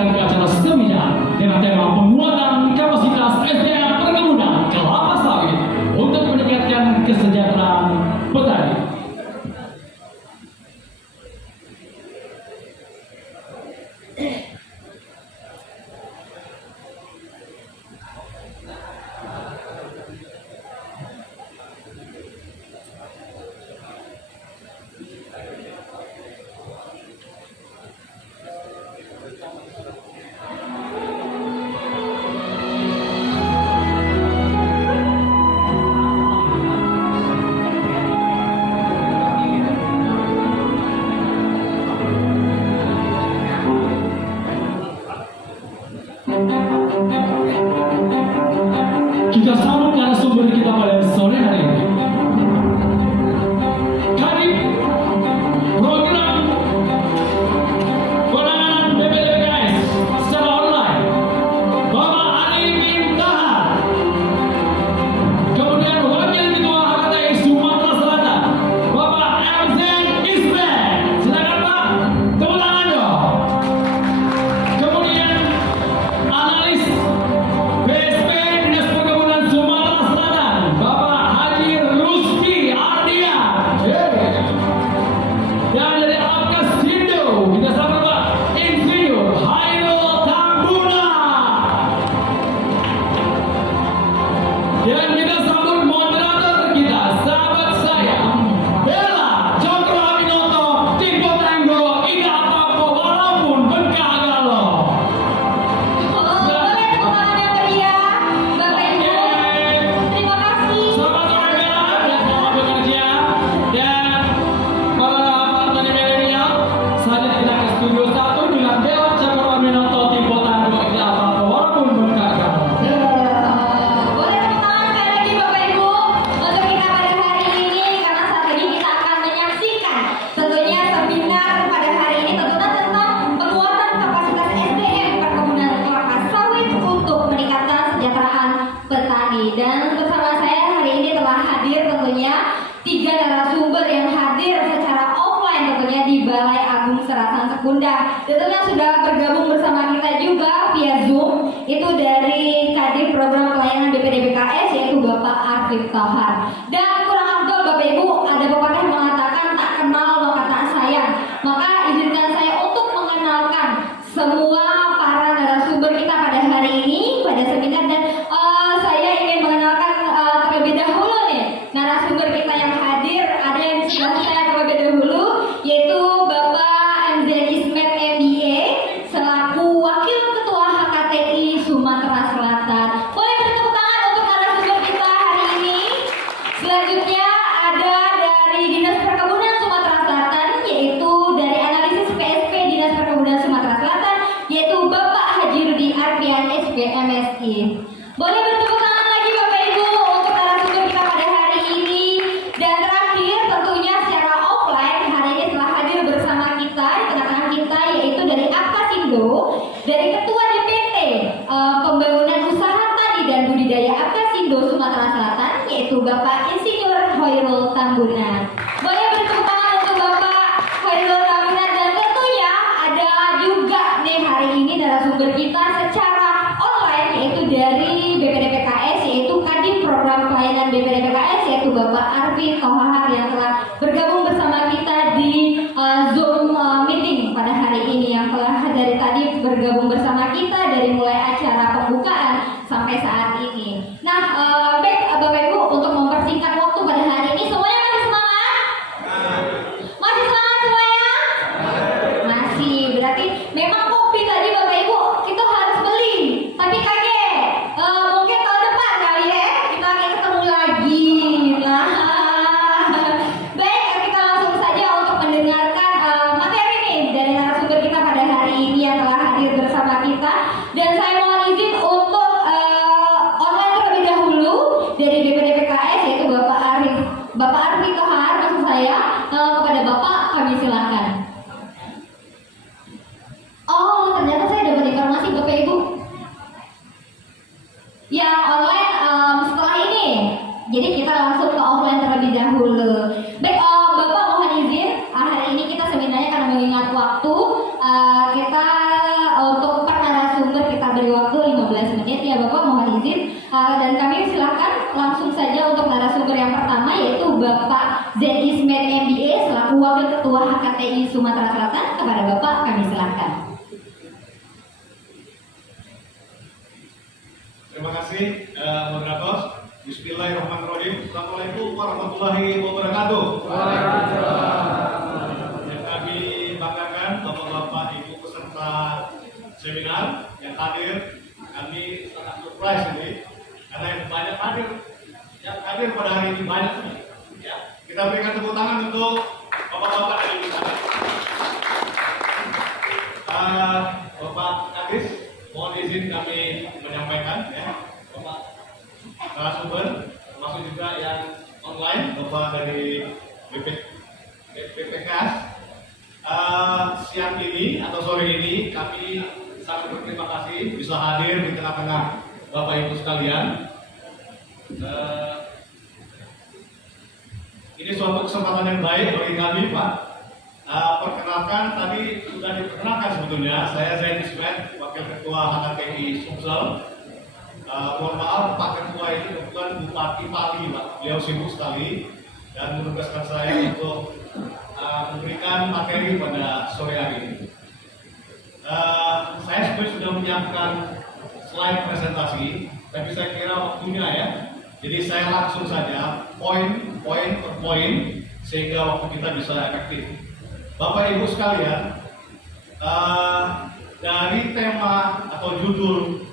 menyampaikan ke acara seminar dengan tema penguatan kapasitas SDM perkebunan kelapa sawit untuk meningkatkan kesejahteraan petani. Kita sambut narasumber kita pada sore hari ini. Kadif Program Penanganan BPDPKS secara online, Bapak Ali bin Tahar. Kemudian Wakil Ketua HKTI Sumatera Selatan, Bapak MZ Ismet. Silakan Pak, tepuk tangan dong. Kemudian analis BSP Dinas Perkebunan Sumatera Selatan, Bapak Haji Rusdi Ardia. Dan dari Apkasindo kita sambut Pak Insinyur Hairul Tambuna. Dan kita sambut moderator kita, sahabat saya Bella Cokro Aminoto, Tipo Tenggo, Ida Apa-apa walaupun berkagalo. Boleh tepuk tangan yang meriah, Bapak Ibu. Terima kasih. Selamat sore Bella dan selamat bekerja. Dan para petani milenial, selanjutnya kita ke studio 1 dengan Bella Cokro Aminoto, Tipo Tenggo, Ida Apa-apa walaupun berkagalo. Boleh tepuk tangan sekali lagi Bapak Ibu untuk kita pada hari ini, karena saat ini kita akan menyaksikan tentunya seminar pada hari ini tentunya tentang penguatan kapasitas SDM perkebunan kelapa sawit untuk meningkatkan kesejahteraan petani. Dan bersama saya hari ini telah hadir tentunya 3 narasumber yang hadir secara offline tentunya di Balai Agung Serasan Sekunda. Tentunya sudah bergabung bersama kita juga via Zoom, itu dari Kadif Program Pelayanan BPDPKS yaitu Bapak Arif Tahar. Dan kurang afdol Bapak Ibu, ada pepatah yang mengatakan tak kenal maka tak sayang. Maka izinkan saya untuk mengenalkan semua para narasumber kita pada hari ini pada seminar. Dan saya ingin mengenalkan terlebih dahulu nih narasumber kita yang hadir. Ada yang di sebelah saya terlebih dahulu, yaitu Bapak MZ Ismet MBA selaku Wakil Ketua HKTI Sumatera Selatan. Boleh bertepuk tangan untuk narasumber kita hari ini. Selanjutnya ada dari Dinas Perkebunan Sumatera Selatan, yaitu dari analisis PSP Dinas Perkebunan Sumatera Selatan, yaitu Bapak Haji Rudi Arpian SPMSI. Boleh bertepuk tangan lagi Bapak Ibu untuk narasumber kita pada hari ini. Dan terakhir tentunya secara offline hari ini telah hadir bersama kita di tengah-tengah kita, yaitu dari Apkasindo, dari Ketua DPT Pembangunan Usaha Tani dan Budidaya Apkasindo Sumatera Selatan, yaitu Bapak Insinyur Hairul Tambuna. Boleh bertepuk tangan untuk Bapak Hairul Tambuna. Dan tentunya ada juga nih hari ini narasumber kita secara online, yaitu dari BPDPKS, yaitu Kadif Program Pelayanan BPDPKS, yaitu Bapak Arfi Tohar yang telah bergabung bersama kita di Zoom meeting pada hari ini, yang telah dari tadi bergabung bersama kita dari mulai acara pembukaan sampai saat ini. Nah, baik Bapak Ibu, untuk mempersingkat waktu pada hari ini, semuanya masih semangat? Masih semangat semuanya? Masih, berarti memang kopi tadi Bapak Ibu kita harus beli, tapi kaget. Mungkin tahun depan kali ya kita akan ketemu lagi. Nah, baik, kita langsung saja untuk mendengarkan materi nih dari narasumber kita pada hari ini yang telah hadir bersama kita. Dan saya mohon izin untuk online terlebih dahulu dari BPDPKS, yaitu Bapak Arif Tohar, maksud saya. Kepada Bapak kami silakan. Oh, ternyata saya dapat informasi Bapak Ibu yang online setelah ini. Jadi kita langsung ke offline terlebih dahulu. Baik, Bapak mohon izin hari ini kita seminarnya karena mengingat waktu, kita untuk Z. Ismet MBA selaku Wakil Ketua HKTI Sumatera Selatan. Kepada Bapak kami silakan. Terima kasih moderator. Bismillahirrahmanirrahim. Assalamualaikum warahmatullahi wabarakatuh. Yang kami banggakan Bapak-bapak Ibu peserta seminar yang hadir, kami sangat surprise ini karena yang banyak hadir, yang hadir pada hari ini banyak nih. Ya, kita berikan tepuk tangan untuk Bapak-bapak yang di sana. Bapak Kadis, mohon izin kami menyampaikan ya, Bapak narasumber, termasuk juga yang online, Bapak dari BPKS. Siang ini atau sore ini kami sangat berterima kasih bisa hadir di tengah-tengah Bapak Ibu sekalian. Ini suatu kesempatan yang baik bagi kami, Pak. Perkenalkan tadi sudah diperkenalkan sebetulnya. Saya Zain Ismet, Wakil Ketua HKTI Sumsel. Mohon maaf Pak Ketua ini kebetulan Bupati Pali, Pak. Beliau sibuk sekali dan menugaskan saya untuk memberikan materi pada sore hari ini. Saya sebenarnya sudah menyiapkan slide presentasi, tapi saya kira waktunya ya. Jadi saya langsung saja poin per poin sehingga waktu kita bisa efektif. Bapak Ibu sekalian, dari tema atau judul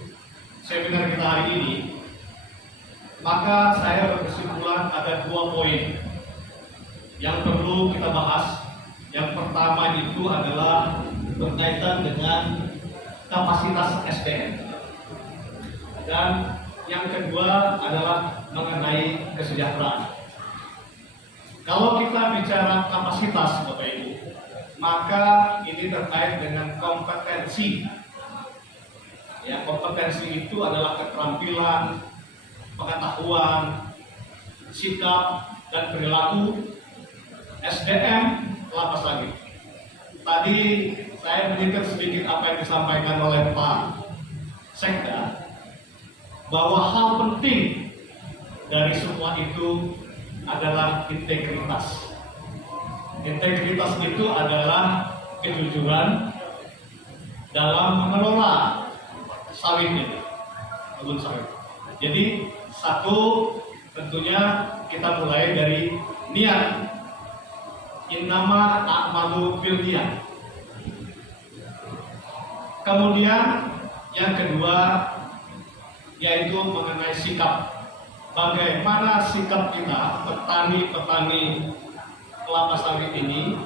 seminar kita hari ini, maka saya berkesimpulan ada 2 poin yang perlu kita bahas. Yang pertama itu adalah berkaitan dengan kapasitas SDM, dan yang kedua adalah mengenai kesejahteraan. Kalau kita bicara kapasitas, Bapak Ibu, maka ini terkait dengan kompetensi. Ya, kompetensi itu adalah keterampilan, pengetahuan, sikap, dan perilaku SDM lapas lagi. Tadi saya menyikat sedikit apa yang disampaikan oleh Pak Sekda, bahwa hal penting dari semua itu adalah integritas. Integritas itu adalah kejujuran dalam mengelola sawit ini, kebun sawit. Jadi satu, tentunya kita mulai dari niat. Innama a'malu binniyat. Kemudian yang kedua yaitu mengenai sikap. Bagaimana sikap kita petani-petani kelapa sawit ini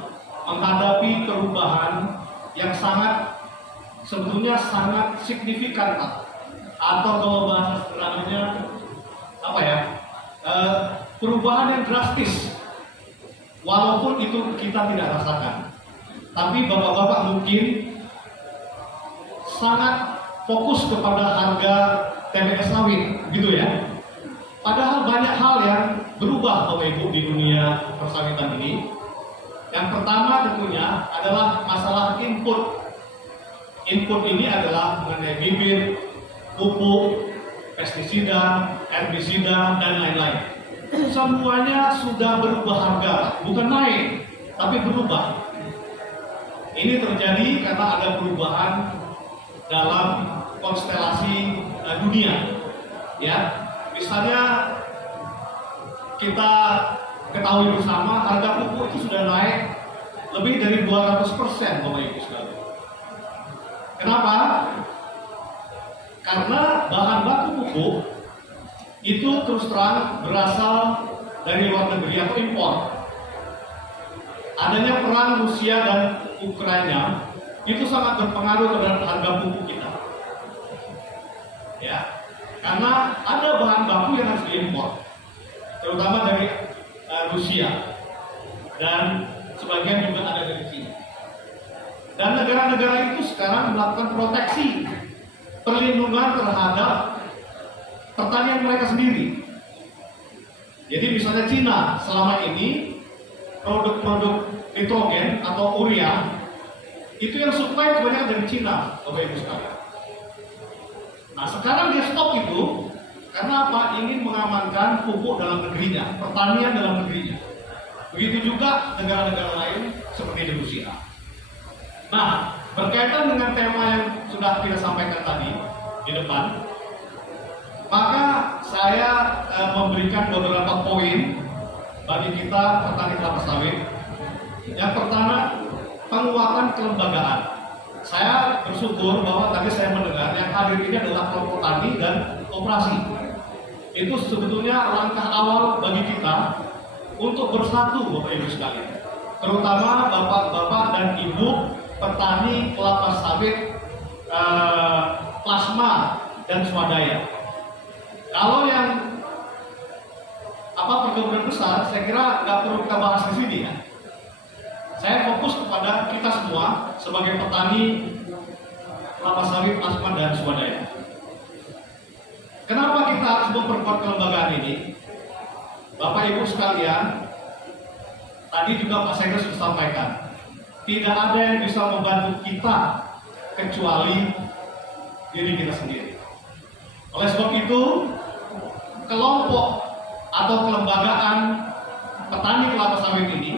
menghadapi perubahan yang sebetulnya sangat signifikan, Pak. Atau kalau bahasa sederhananya apa ya? Perubahan yang drastis. Walaupun itu kita tidak rasakan, tapi bapak-bapak mungkin sangat fokus kepada harga TBS sawit, gitu ya. Padahal banyak hal yang berubah Bapak Ibu di dunia persawitan ini. Yang pertama tentunya adalah masalah input. Input ini adalah mengenai bibit, pupuk, pestisida, herbisida, dan lain-lain. Semuanya sudah berubah harga, bukan naik, tapi berubah. Ini terjadi karena ada perubahan dalam konstelasi dunia. Ya, misalnya kita ketahui bersama harga pupuk itu sudah naik lebih dari 200%, Bapak Ibu sekalian. Kenapa? Karena bahan baku pupuk itu terus terang berasal dari luar negeri atau impor. Adanya perang Rusia dan Ukraina itu sangat berpengaruh terhadap harga pupuk kita. Ya, karena ada bahan baku yang harus diimpor, terutama dari Rusia dan sebagian juga ada dari China. Dan negara-negara itu sekarang melakukan proteksi, perlindungan terhadap pertanian mereka sendiri. Jadi misalnya China selama ini produk-produk nitrogen atau urea itu yang supply kebanyakan dari China, Bapak Ibu sekalian. Nah sekarang dia stop itu karena apa? Ingin mengamankan pupuk dalam negerinya, pertanian dalam negerinya. Begitu juga negara-negara lain seperti di Rusia. Nah, berkaitan dengan tema yang sudah kita sampaikan tadi di depan, maka saya memberikan beberapa poin bagi kita petani kelapa sawit. Yang pertama, penguatan kelembagaan. Saya bersyukur bahwa tadi saya mendengar yang hadir ini adalah kelompok tani dan koperasi. Itu sebetulnya langkah awal bagi kita untuk bersatu, Bapak Ibu sekalian. Terutama bapak-bapak dan ibu petani kelapa sawit plasma dan swadaya. Kalau yang perkebunan besar, saya kira nggak perlu kita bahas di sini ya. Saya fokus kepada kita semua sebagai petani kelapa sawit plasma dan swadaya. Kenapa kita harus memperkuat kelembagaan ini? Bapak Ibu sekalian, tadi juga Pak Sekdes sudah sampaikan, tidak ada yang bisa membantu kita kecuali diri kita sendiri. Oleh sebab itu, kelompok atau kelembagaan petani kelapa sawit ini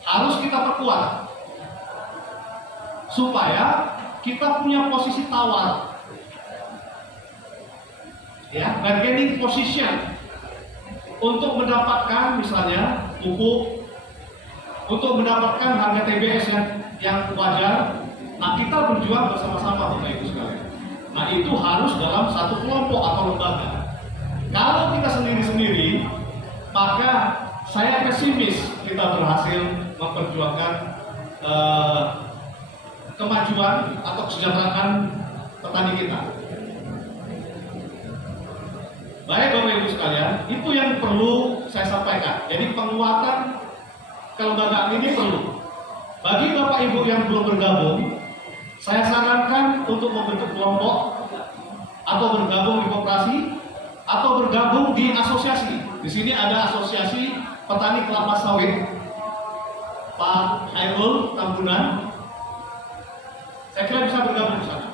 harus kita perkuat supaya kita punya posisi tawar, ya, bargaining position untuk mendapatkan misalnya pupuk, untuk mendapatkan harga TBS yang wajar. Nah, kita berjuang bersama-sama, Bapak Ibu sekalian. Nah, itu harus dalam satu kelompok atau lembaga. Kalau kita sendiri-sendiri, maka saya pesimis kita berhasil memperjuangkan kemajuan atau kesejahteraan petani kita. Baik Bapak Ibu sekalian, itu yang perlu saya sampaikan. Jadi penguatan kelembagaan ini perlu. Bagi Bapak Ibu yang belum bergabung, saya sarankan untuk membentuk kelompok atau bergabung di koperasi atau bergabung di asosiasi. Di sini ada asosiasi petani kelapa sawit Pak Hairul Tambunan. Saya kira bisa bergabung di sana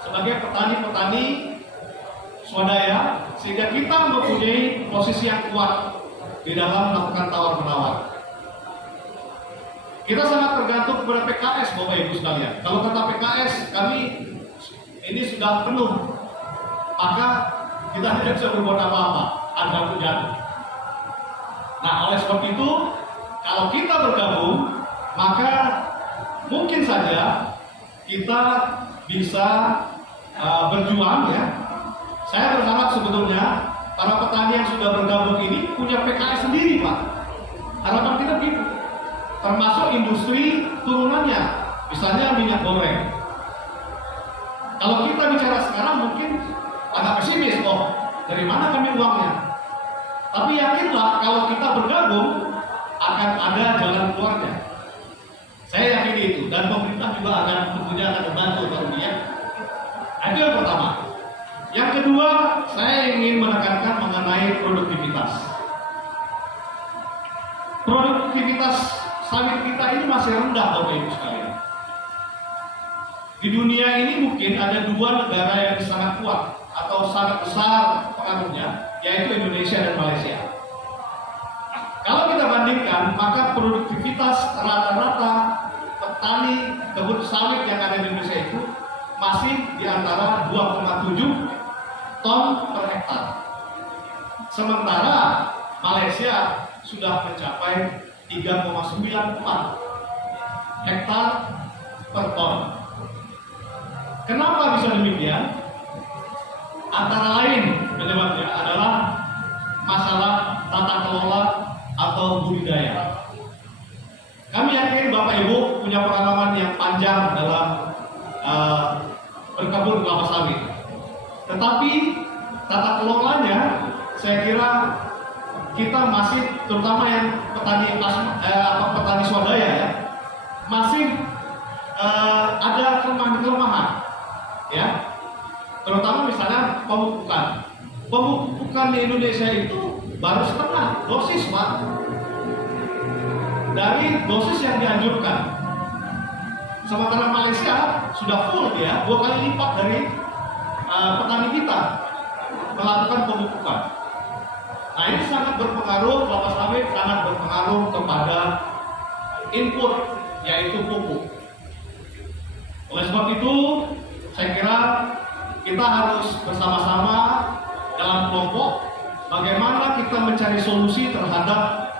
sebagai petani-petani swadaya, sehingga kita mempunyai posisi yang kuat di dalam melakukan tawar-menawar. Kita sangat tergantung kepada PKS, Bapak Ibu sekalian. Kalau kata PKS, kami ini sudah penuh, maka kita tidak bisa berbuat apa-apa, Anda pun jatuh. Nah, oleh sebab itu, kalau kita bergabung, maka mungkin saja kita bisa berjuang, ya. Saya berharap sebetulnya para petani yang sudah bergabung ini punya PKS sendiri, Pak. Harapan kita begitu. Termasuk industri turunannya, misalnya minyak goreng. Kalau kita bicara sekarang mungkin agak pesimis, dari mana kami uangnya? Tapi yakinlah kalau kita bergabung akan ada jalan keluarnya. Saya yakin itu, dan pemerintah juga akan tentunya akan membantu dunia. Itu yang pertama. Yang kedua, saya ingin menekankan mengenai produktivitas. Produktivitas sawit kita ini masih rendah, Bapak Ibu sekalian. Di dunia ini mungkin ada dua negara yang sangat kuat atau sangat besar pengaruhnya, yaitu Indonesia dan Malaysia. Kalau kita bandingkan, maka produktivitas rata-rata petani kebun sawit yang ada di Indonesia itu masih di antara 2,7 ton per hektar. Sementara Malaysia sudah mencapai 3,94 hektar per ton. Kenapa bisa demikian? Antara lain penyebabnya adalah masalah tata kelola atau budidaya. Kami yakin Bapak Ibu punya pengalaman yang panjang dalam berkebun kelapa sawit. Tetapi tata kelolanya, saya kira kita masih, terutama yang petani swadaya, ya, masih ada kelemahan, ya. Terutama misalnya pemupukan. Pemupukan di Indonesia itu baru setengah dosis, Pak, dari dosis yang dianjurkan. Sementara Malaysia sudah full, ya, 2 kali lipat dari petani kita melakukan pemupukan. Nah, ini sangat sangat berpengaruh, kelapa sawit sangat berpengaruh kepada input, yaitu pupuk. Oleh sebab itu, saya kira kita harus bersama-sama dalam kelompok bagaimana kita mencari solusi terhadap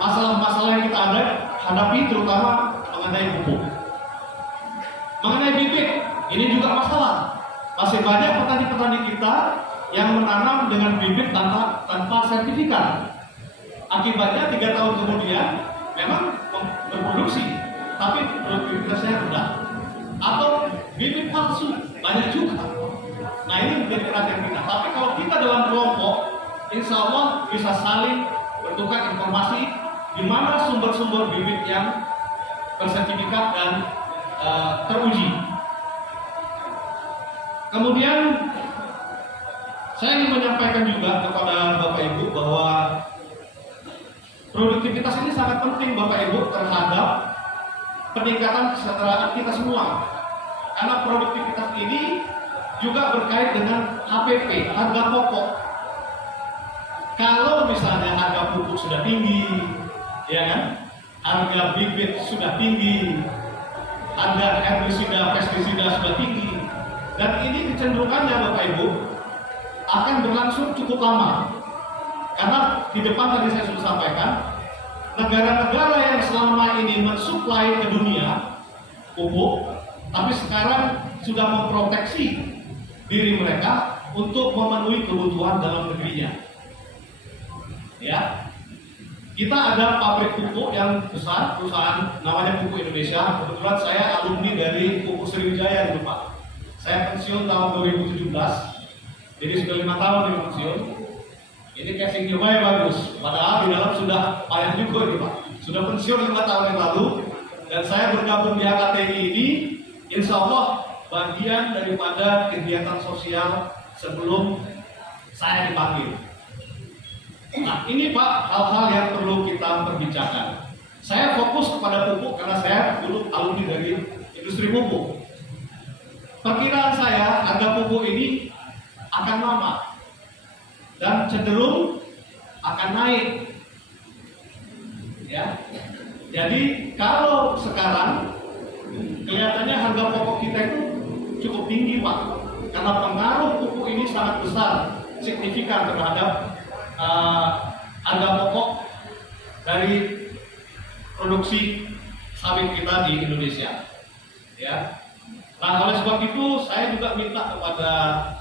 masalah-masalah yang kita hadapi, terutama mengenai pupuk. Mengenai bibit, ini juga masalah. Masih banyak petani-petani kita yang menanam dengan bibit tanpa sertifikat. Akibatnya 3 tahun kemudian memang berproduksi, tapi produktivitasnya rendah. Atau bibit palsu, banyak juga. Nah, ini menjadi perhatian kita. Tapi kalau kita dalam kelompok, insya Allah bisa saling bertukar informasi di mana sumber-sumber bibit yang bersertifikat dan teruji. Kemudian saya ingin menyampaikan juga kepada Bapak Ibu bahwa produktivitas ini sangat penting Bapak Ibu terhadap peningkatan kesejahteraan kita semua. Karena produktivitas ini juga berkait dengan HPP, harga pokok. Kalau misalnya harga pupuk sudah tinggi, ya kan? Harga bibit sudah tinggi, harga herbisida, pestisida sudah tinggi, dan ini kecenderungannya Bapak Ibu akan berlangsung cukup lama. Karena di depan tadi saya sudah sampaikan, negara-negara yang selama ini mensuplai ke dunia pupuk, tapi sekarang sudah memproteksi diri mereka untuk memenuhi kebutuhan dalam negerinya. Ya, kita ada pabrik pupuk yang besar, perusahaan namanya Pupuk Indonesia. Kebetulan saya alumni dari Pupuk Sriwijaya dulu Pak. Saya pensiun tahun 2017, jadi sudah 5 tahun di pensiun. Ini casing baik bagus, padahal di dalam sudah payah juga nih Pak. Sudah pensiun 5 tahun yang lalu, dan saya bergabung di HKTI ini, insya Allah bagian daripada kegiatan sosial sebelum saya dipanggil. Nah, ini Pak, hal-hal yang perlu kita perbincangkan. Saya fokus kepada pupuk karena saya dulu alumni dari industri pupuk. Perkiraan saya harga pupuk ini akan lama dan cenderung akan naik. Ya. Jadi kalau sekarang kelihatannya harga pokok kita itu cukup tinggi Pak, karena pengaruh pupuk ini sangat besar, signifikan terhadap harga pokok dari produksi sawit kita di Indonesia. Ya. Nah, oleh sebab itu saya juga minta kepada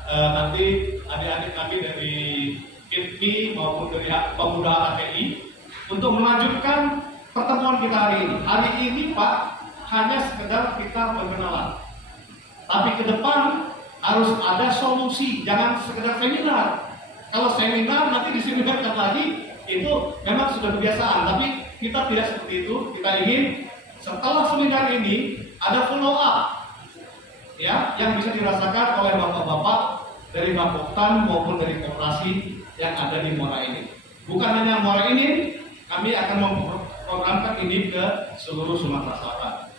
nanti adik-adik kami dari IPMI maupun dari pemuda HTI untuk melanjutkan pertemuan kita hari ini. Hari ini Pak hanya sekedar kita berkenalan, tapi ke depan harus ada solusi, jangan sekedar seminar. Kalau seminar nanti diseminarkan lagi, itu memang sudah kebiasaan, tapi kita tidak seperti itu. Kita ingin setelah seminar ini ada follow up, ya, yang bisa dirasakan oleh bapak-bapak dari Bapoktan maupun dari koperasi yang ada di Muara Enim. Bukan hanya Muara Enim, kami akan memprogramkan ini ke seluruh Sumatera Selatan.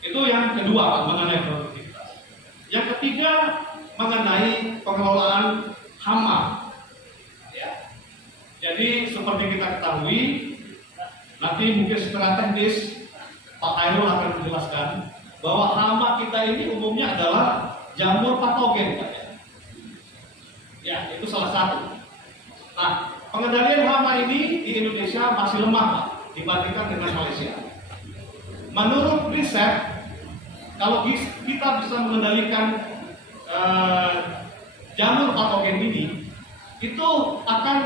Itu yang kedua Pak, mengenai produktivitas. Yang ketiga mengenai pengelolaan hama. Ya. Jadi seperti kita ketahui, nanti mungkin secara teknis Pak Khairul akan menjelaskan bahwa hama kita ini umumnya adalah jamur patogen, Pak. Ya, itu salah satu. Nah, pengendalian hama ini di Indonesia masih lemah Pak, dibandingkan dengan Malaysia. Menurut riset, kalau kita bisa mengendalikan jamur patogen ini, itu akan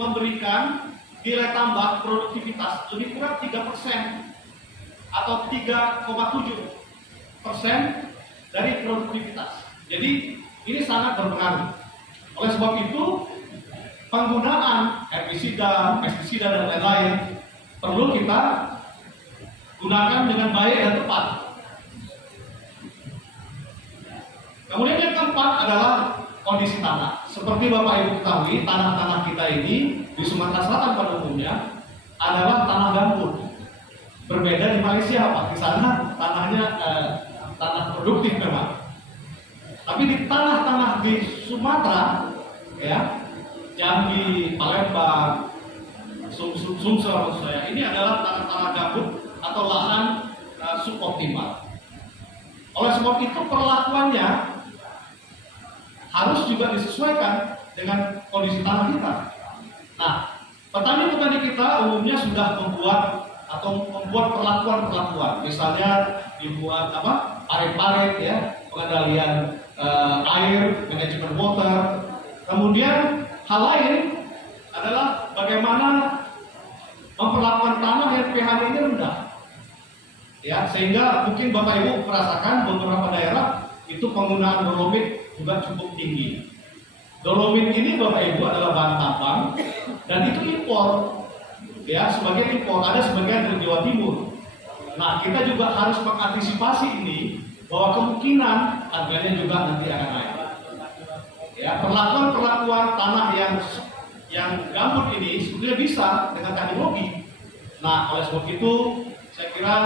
memberikan nilai tambah produktivitas lebih kurang 3% atau 3,7% dari produktivitas. Jadi ini sangat berpengaruh. Oleh sebab itu, penggunaan herbisida, pestisida dan lain-lain perlu kita gunakan dengan baik dan tepat. Kemudian yang keempat adalah kondisi tanah. Seperti Bapak Ibu ketahui, tanah-tanah kita ini di Sumatera Selatan pada umumnya adalah tanah gambut. Berbeda di Malaysia Pak, di sana tanahnya tanah produktif memang. Tapi di tanah-tanah di Sumatera, ya, Jambi, Palembang, Sumsel maksud saya, ini adalah tanah-tanah gambut atau lahan suboptimal. Oleh sebab itu perlakuannya harus juga disesuaikan dengan kondisi tanah kita. Nah, petani-petani kita umumnya sudah membuat perlakuan-perlakuan, misalnya dibuat parit-parit ya, pengendalian air, manajemen water. Kemudian hal lain adalah bagaimana memperlakukan tanah yang pH-nya rendah. Ya, sehingga mungkin Bapak Ibu merasakan beberapa daerah itu penggunaan dolomit juga cukup tinggi. Dolomit ini Bapak Ibu adalah bahan tambang dan itu impor. Ya, sebagian impor, ada sebagian dari Jawa Timur. Nah, kita juga harus mengantisipasi ini bahwa kemungkinan harganya juga nanti akan naik. Ya, perlakuan tanah yang gambut ini sebetulnya bisa dengan teknologi. Nah, oleh sebab itu saya kira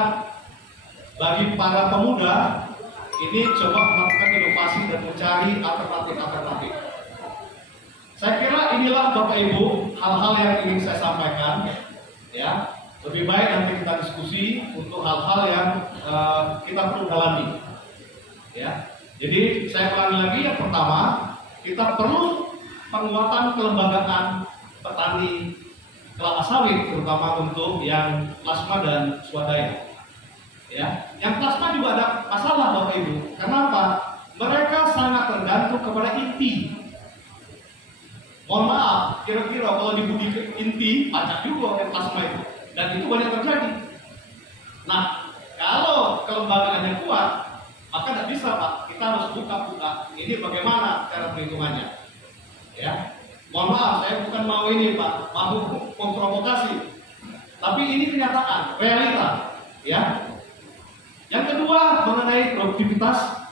bagi para pemuda ini coba melakukan inovasi dan mencari alternatif. Saya kira inilah Bapak Ibu hal-hal yang ingin saya sampaikan. Ya, lebih baik nanti kita diskusi untuk hal-hal yang kita perlu dalami. Ya, jadi saya ulangi lagi, yang pertama kita perlu penguatan kelembagaan petani kelapa sawit, terutama untuk yang plasma dan swadaya. Ya, yang plasma juga ada masalah Bapak Ibu. Kenapa? Mereka sangat tergantung kepada inti. Mohon maaf, kira-kira kalau dibudi ke inti, pacak juga yang plasma itu. Dan itu banyak terjadi. Nah, kalau kelembagaannya kuat, maka tidak bisa Pak. Kita harus buka-buka. Ini bagaimana cara perhitungannya? Ya, mohon maaf, saya bukan mau ini Pak, mau memprovokasi. Tapi ini kenyataan, realita. Ya. Yang kedua mengenai produktivitas,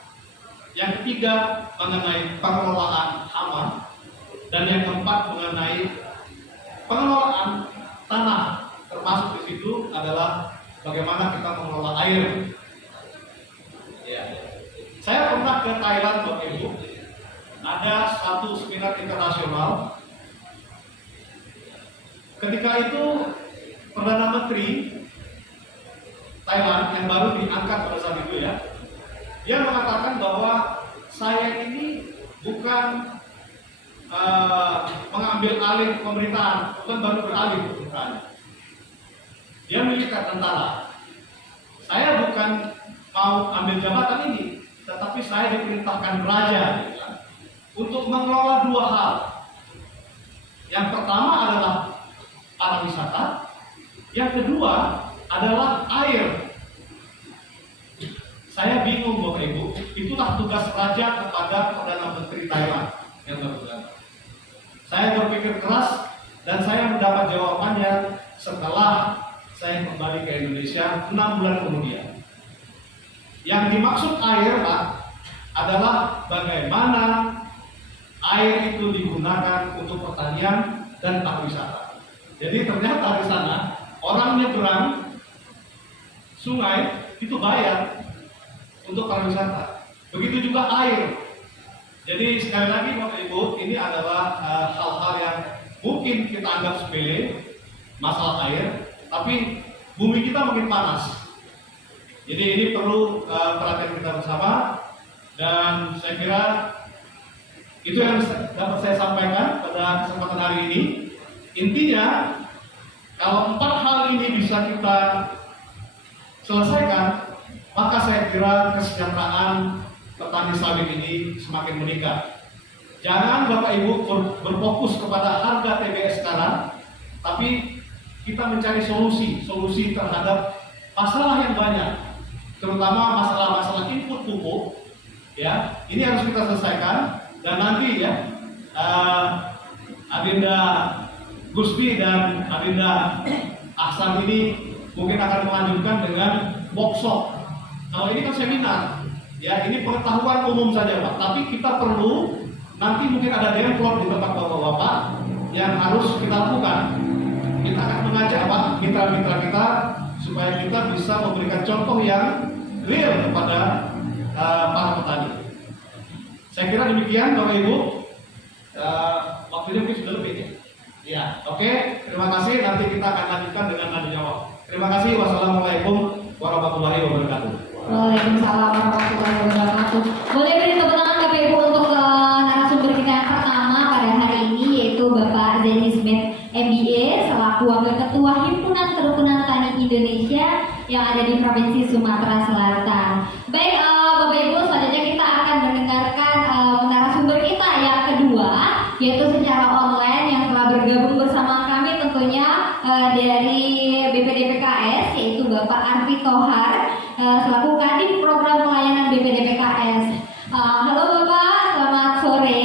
yang ketiga mengenai pengelolaan hama, dan yang keempat mengenai pengelolaan tanah, termasuk di situ adalah bagaimana kita mengelola air. Ya. Saya pernah ke Thailand Bapak Ibu, ada satu seminar internasional. Ketika itu Perdana Menteri Thailand yang baru diangkat pada saat itu ya, dia mengatakan bahwa saya ini bukan mengambil alih pemerintahan, bukan baru beralih pemerintahan. Dia militer tentara. Saya bukan mau ambil jabatan ini, tetapi saya diperintahkan raja untuk mengelola dua hal. Yang pertama adalah pariwisata, yang kedua adalah air. Saya bingung Bapak Ibu, itulah tugas raja kepada Perdana Menteri Thailand yang baru. Saya berpikir keras dan saya mendapat jawabannya setelah saya kembali ke Indonesia 6 bulan kemudian. Yang dimaksud air Pak adalah bagaimana air itu digunakan untuk pertanian dan pariwisata. Jadi ternyata di sana orang nyebrang sungai itu bayar untuk pariwisata. Begitu juga air. Jadi sekali lagi Bapak Ibu, ini adalah hal-hal yang mungkin kita anggap sepele, masalah air, tapi bumi kita makin panas. Jadi ini perlu perhatian kita bersama, dan saya kira itu yang dapat saya sampaikan pada kesempatan hari ini. Intinya, kalau 4 hal ini bisa kita selesaikan, maka saya kira kesejahteraan petani sawit ini semakin meningkat. Jangan Bapak Ibu berfokus kepada harga TBS sekarang, tapi kita mencari solusi terhadap masalah yang banyak, terutama masalah-masalah input pupuk. Ya, ini harus kita selesaikan, dan nanti ya Adinda Gusti dan Adinda Ahsan ini mungkin akan melanjutkan dengan workshop. Kalau ini kan seminar. Ya, ini pengetahuan umum saja Pak, tapi kita perlu nanti mungkin ada demplot di tempat Bapak-Bapak yang harus kita lakukan. Kita akan mengajak Pak mitra-mitra kita supaya kita bisa memberikan contoh yang real kepada para petani. Saya kira demikian Bapak Ibu. Waktunya mungkin sudah lebih. Ya, oke. Terima kasih. Nanti kita akan lanjutkan dengan adu jawab. Terima kasih. Wassalamualaikum warahmatullahi wabarakatuh. Waalaikumsalam warahmatullahi wabarakatuh. Boleh beri tepuk tangan Bapak Ibu untuk narasumber kita yang pertama pada hari ini, yaitu Bapak Zaini Smith MBA selaku Wakil Ketua Himpunan Kerukunan Tani Indonesia yang ada di Provinsi Sumatera Selatan. Baik, Bapak Ibu, selanjutnya kita akan mendengarkan narasumber kita yang kedua, yaitu secara online yang telah bergabung bersama kami tentunya dari BPDPKS, yaitu Bapak Arfi Tohar selaku Kadin Program Pelayanan BPDPKS. Halo Bapak, selamat sore.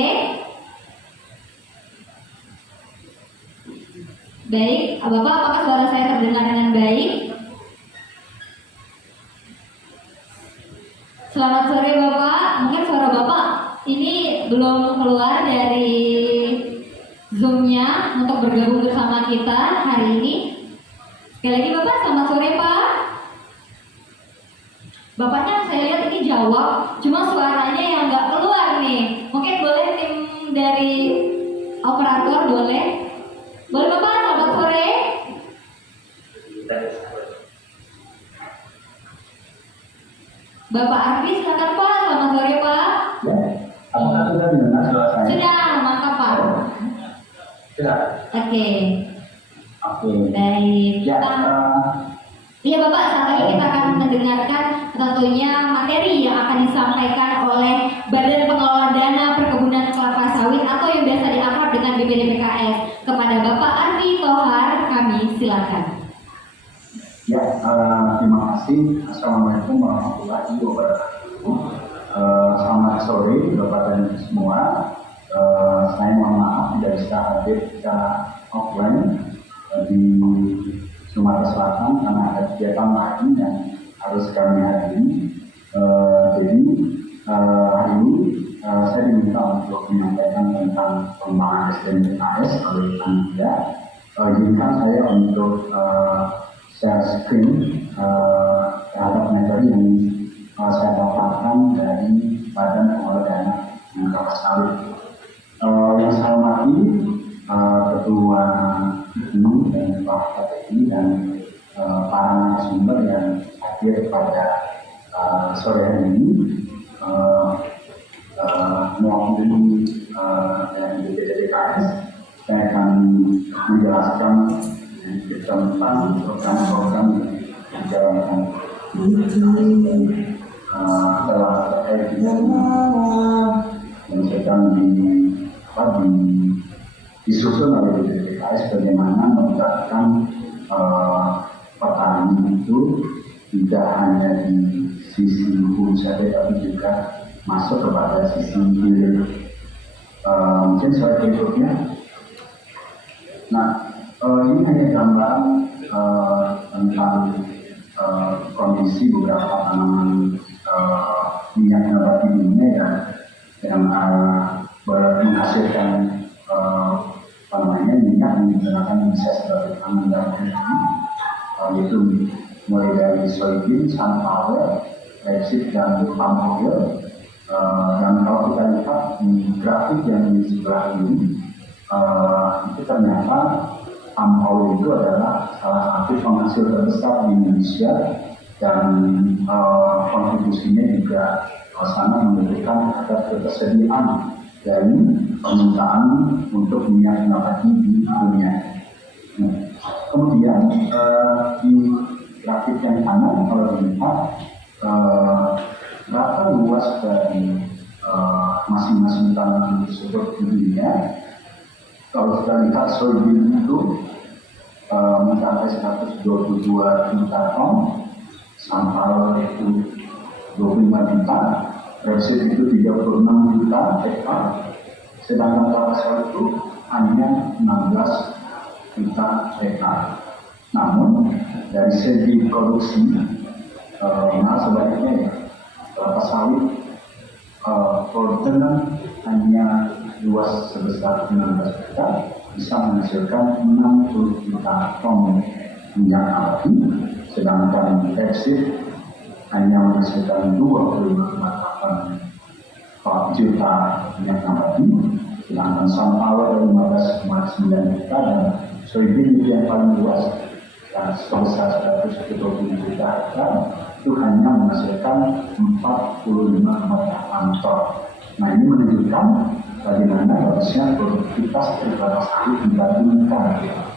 Baik, Bapak, apakah suara saya terdengar dengan baik? Selamat sore Bapak, mungkin suara Bapak ini belum keluar dari Zoom-nya untuk bergabung bersama kita hari ini. Sekali lagi Bapak, selamat sore Pak. Bapaknya saya lihat ini jawab, cuma suaranya yang nggak keluar nih. Mungkin boleh tim dari operator boleh? Boleh Bapak, selamat sore. Bapak Arfi, silakan Pak, selamat sore Pak. Ya, apakah sudah mendengar suara saya? Sudah, mantap Pak. Sudah. Oke. Oke. Baik. Ya, Iya Bapak, saat ini kita akan mendengarkan tentunya materi yang akan disampaikan oleh Badan Pengelola Dana Perkebunan Kelapa Sawit atau yang biasa diakrab dengan BPDPKS. Kepada Bapak Arfi Tohar, kami silakan. ya, terima kasih. Assalamualaikum warahmatullahi wabarakatuh. Selamat sore Bapak dan Ibu semua. Saya mohon maaf tidak bisa hadir secara offline di Sumatera Selatan karena ada kegiatan lain yang harus kami hadiri. Jadi hari ini saya diminta untuk menyampaikan tentang pengembangan SDM-PKS oleh Panitia. Izinkan saya untuk share screen terhadap materi yang saya dapatkan dari Badan Pengelola Dana Kelapa Sawit. Yang saya hormati Ketua IPNU dan Pak KPI dan para narasumber yang hadir pada sore hari ini, mewakili dari BPDPKS, saya akan menjelaskan tentang program-program yang dijalankan telah terkait dengan yang sedang disusun oleh BPDPKS bagaimana meningkatkan petani itu tidak hanya di sisi hulu saja tapi juga masuk kepada sisi hilir. Mungkin slide berikutnya. Nah, ini hanya gambaran tentang kondisi beberapa tanaman minyak nabati di dunia yang menghasilkan minyak yang digunakan bisa sebagai pangan dalam negeri, yaitu mulai dari soybean, sunflower, rapeseed dan palm oil. Dan kalau kita lihat di grafik yang di sebelah ini, itu ternyata palm oil itu adalah salah satu penghasil terbesar di Indonesia dan kontribusinya juga sangat memberikan terhadap ketersediaan dari permintaan untuk minyak nabati di dunia. Kemudian di grafik yang kanan kalau dilihat berapa luas dari masing-masing tanaman tersebut di dunia. Kalau kita lihat soybean itu mencapai 122 juta ton, sunflower itu 25 juta, rapeseed itu 36 juta hektar, sedangkan kelapa sawit itu hanya 16 juta hektar. Namun dari segi produksi, sebaliknya kelapa sawit produksinya hanya luas sebesar 16 juta, bisa menghasilkan 60 juta ton minyak nabati, sedangkan rapeseed hanya menghasilkan 25,8 juta minyak nabati, sedangkan sunflower 15,9 juta dan soybean itu yang paling luas dan sebesar 120 juta hektar itu hanya menghasilkan 45,8 ton. Nah ini menunjukkan bagaimana harusnya produktivitas kelapa sawit dibandingkan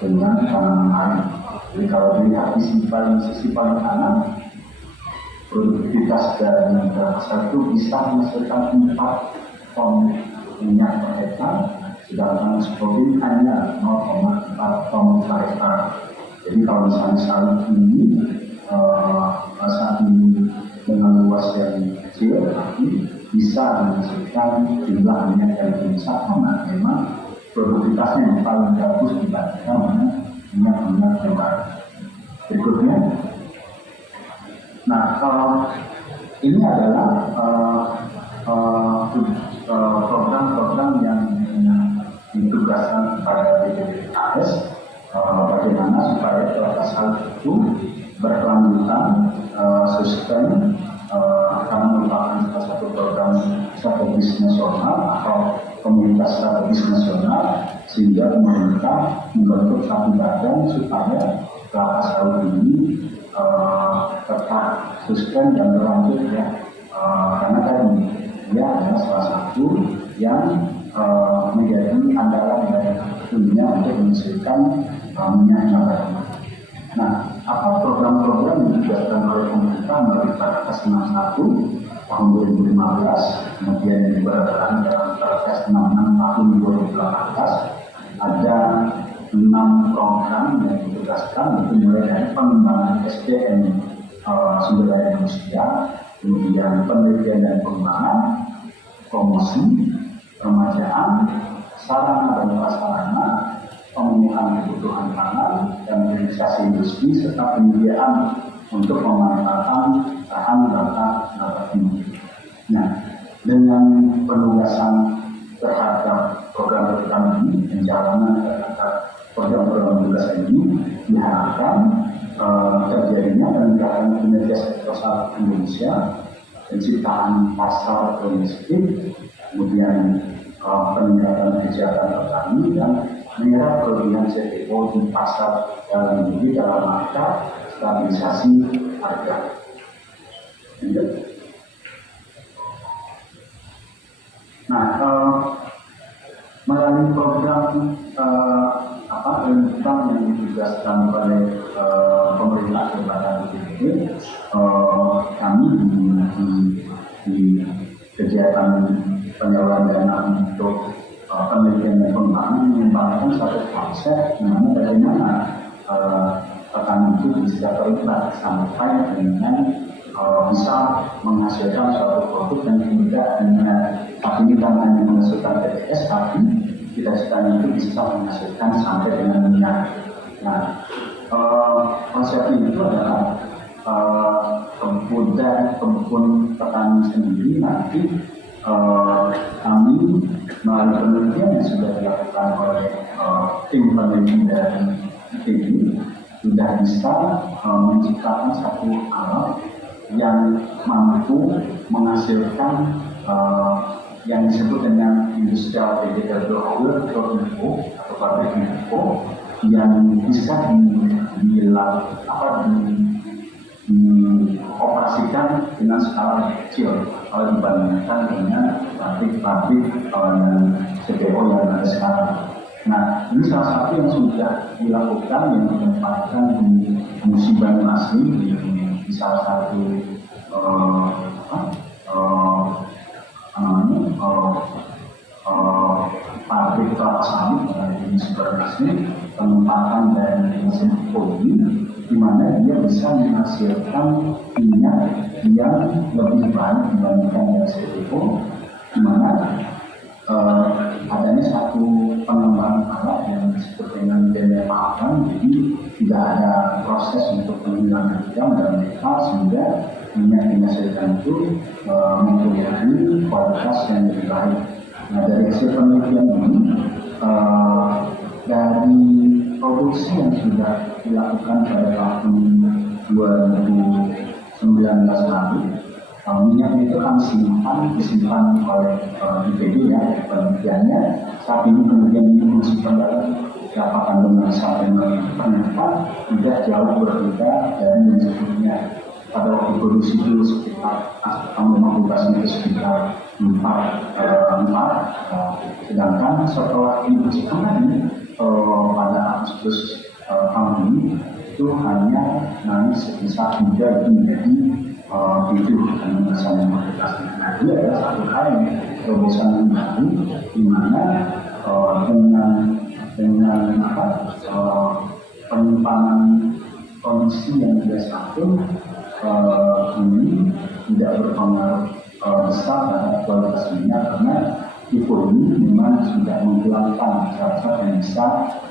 dengan tanaman lain. Jadi kalau dilihat di sisi paling kanan, produktivitas dari kelapa sawit itu bisa menghasilkan 4 ton minyak per hektar, sedangkan soybean hanya 0,4 ton per hektar. Jadi kalau misalnya sawit ini dengan luas yang kecil, tapi bisa menghasilkan jumlah minyak yang lebih besar karena memang produktivitasnya yang paling bagus dibandingkan dengan minyak yang lain. Berikutnya, nah ini adalah program-program yang ditugaskan kepada BPPKS bagaimana supaya kelapa sawit itu berkelanjutan, sustain, karena merupakan salah satu program strategis nasional atau komunitas strategis nasional, sehingga pemerintah membentuk satu badan supaya kelapa sawit ini tetap sustain dan berlanjut ya, karena tadi dia adalah salah satu yang menjadi andalan dari dunia untuk menghasilkan minyak nabati. Nah, apa program-program yang dibuatkan oleh pemerintah melalui Perpres 61 tahun 2015, kemudian yang diberlakukan dalam Perpres 66 tahun 2018, ada 6 program yang ditugaskan, yaitu mulai dari pengembangan SDM sumber daya manusia, kemudian penelitian dan pengembangan, promosi, peremajaan, sarana dan prasarana, pemenuhan kebutuhan pangan dan hilirisasi industri serta penyediaan untuk pemanfaatan bahan bakar nabati. Nah, dengan penugasan terhadap program-program ini, pencalonan terhadap program-program tugas ini diharapkan terjadinya peningkatan kinerja sektor sawit Indonesia, penciptaan pasar domestik, kemudian peningkatan kegiatan petani dan menyerap kelebihan CPO di pasar dalam negeri dalam rangka stabilisasi harga. Nah, melalui program program yang ditugaskan oleh pemerintah kepada BPD, kami di kegiatan penyaluran dana untuk penelitian dan pengembangan mengembangkan satu konsep namanya bagaimana petani itu bisa terlibat sampai dengan bisa menghasilkan suatu produk yang tidak hanya saat ini karena hanya menghasilkan TPS, tapi cita-citanya itu bisa menghasilkan sampai dengan minyak. Nah, konsep ini itu adalah kebun petani sendiri nanti kami melalui penelitian yang sudah dilakukan oleh tim peneliti dari ITB sudah bisa menciptakan satu alat yang mampu menghasilkan yang disebut dengan industrial vegetable oil atau pabrik info yang bisa dioperasikan dengan skala kecil kalau dibandingkan dengan pabrik-pabrik CPO yang ada sekarang. Nah, ini salah satu yang sudah dilakukan yang ditempatkan di Musi Banyu Asli di salah satu pabrik kelapa sawit di Musi Banyu Asli, penempatan dari mesin poli di mana dia bisa menghasilkan minyak yang lebih baik dibandingkan dengan CPO, di mana adanya satu pengembangan alat yang disebut dengan penyepatan, jadi tidak ada proses untuk penghilangan jam dan metal sehingga minyak yang dihasilkan itu mempunyai kualitas yang lebih baik. Nah, dari hasil penelitian ini dari produksi yang sudah dilakukan pada tahun 2019 lalu Minyak itu kami disimpan oleh IPB ya, penelitiannya. Saat ini kemudian disimpan dalam berapa kandungan sampai ternyata tidak jauh berbeda dari yang sebelumnya. Pada waktu produksi dulu sekitar kandungan bebasnya itu sekitar 4, sedangkan setelah dibersihkan lagi pada Agustus tahun ini itu hanya naik sebesar 3 itu menjadi 7 dan misalnya kualitasnya. Nah, ini adalah satu hal yang terobosan yang baru, di mana dengan penyimpanan kondisi yang biasa pun ini tidak berpengaruh besar terhadap kualitas minyak, karena tipe ini memang sudah menghilangkan zat-zat yang bisa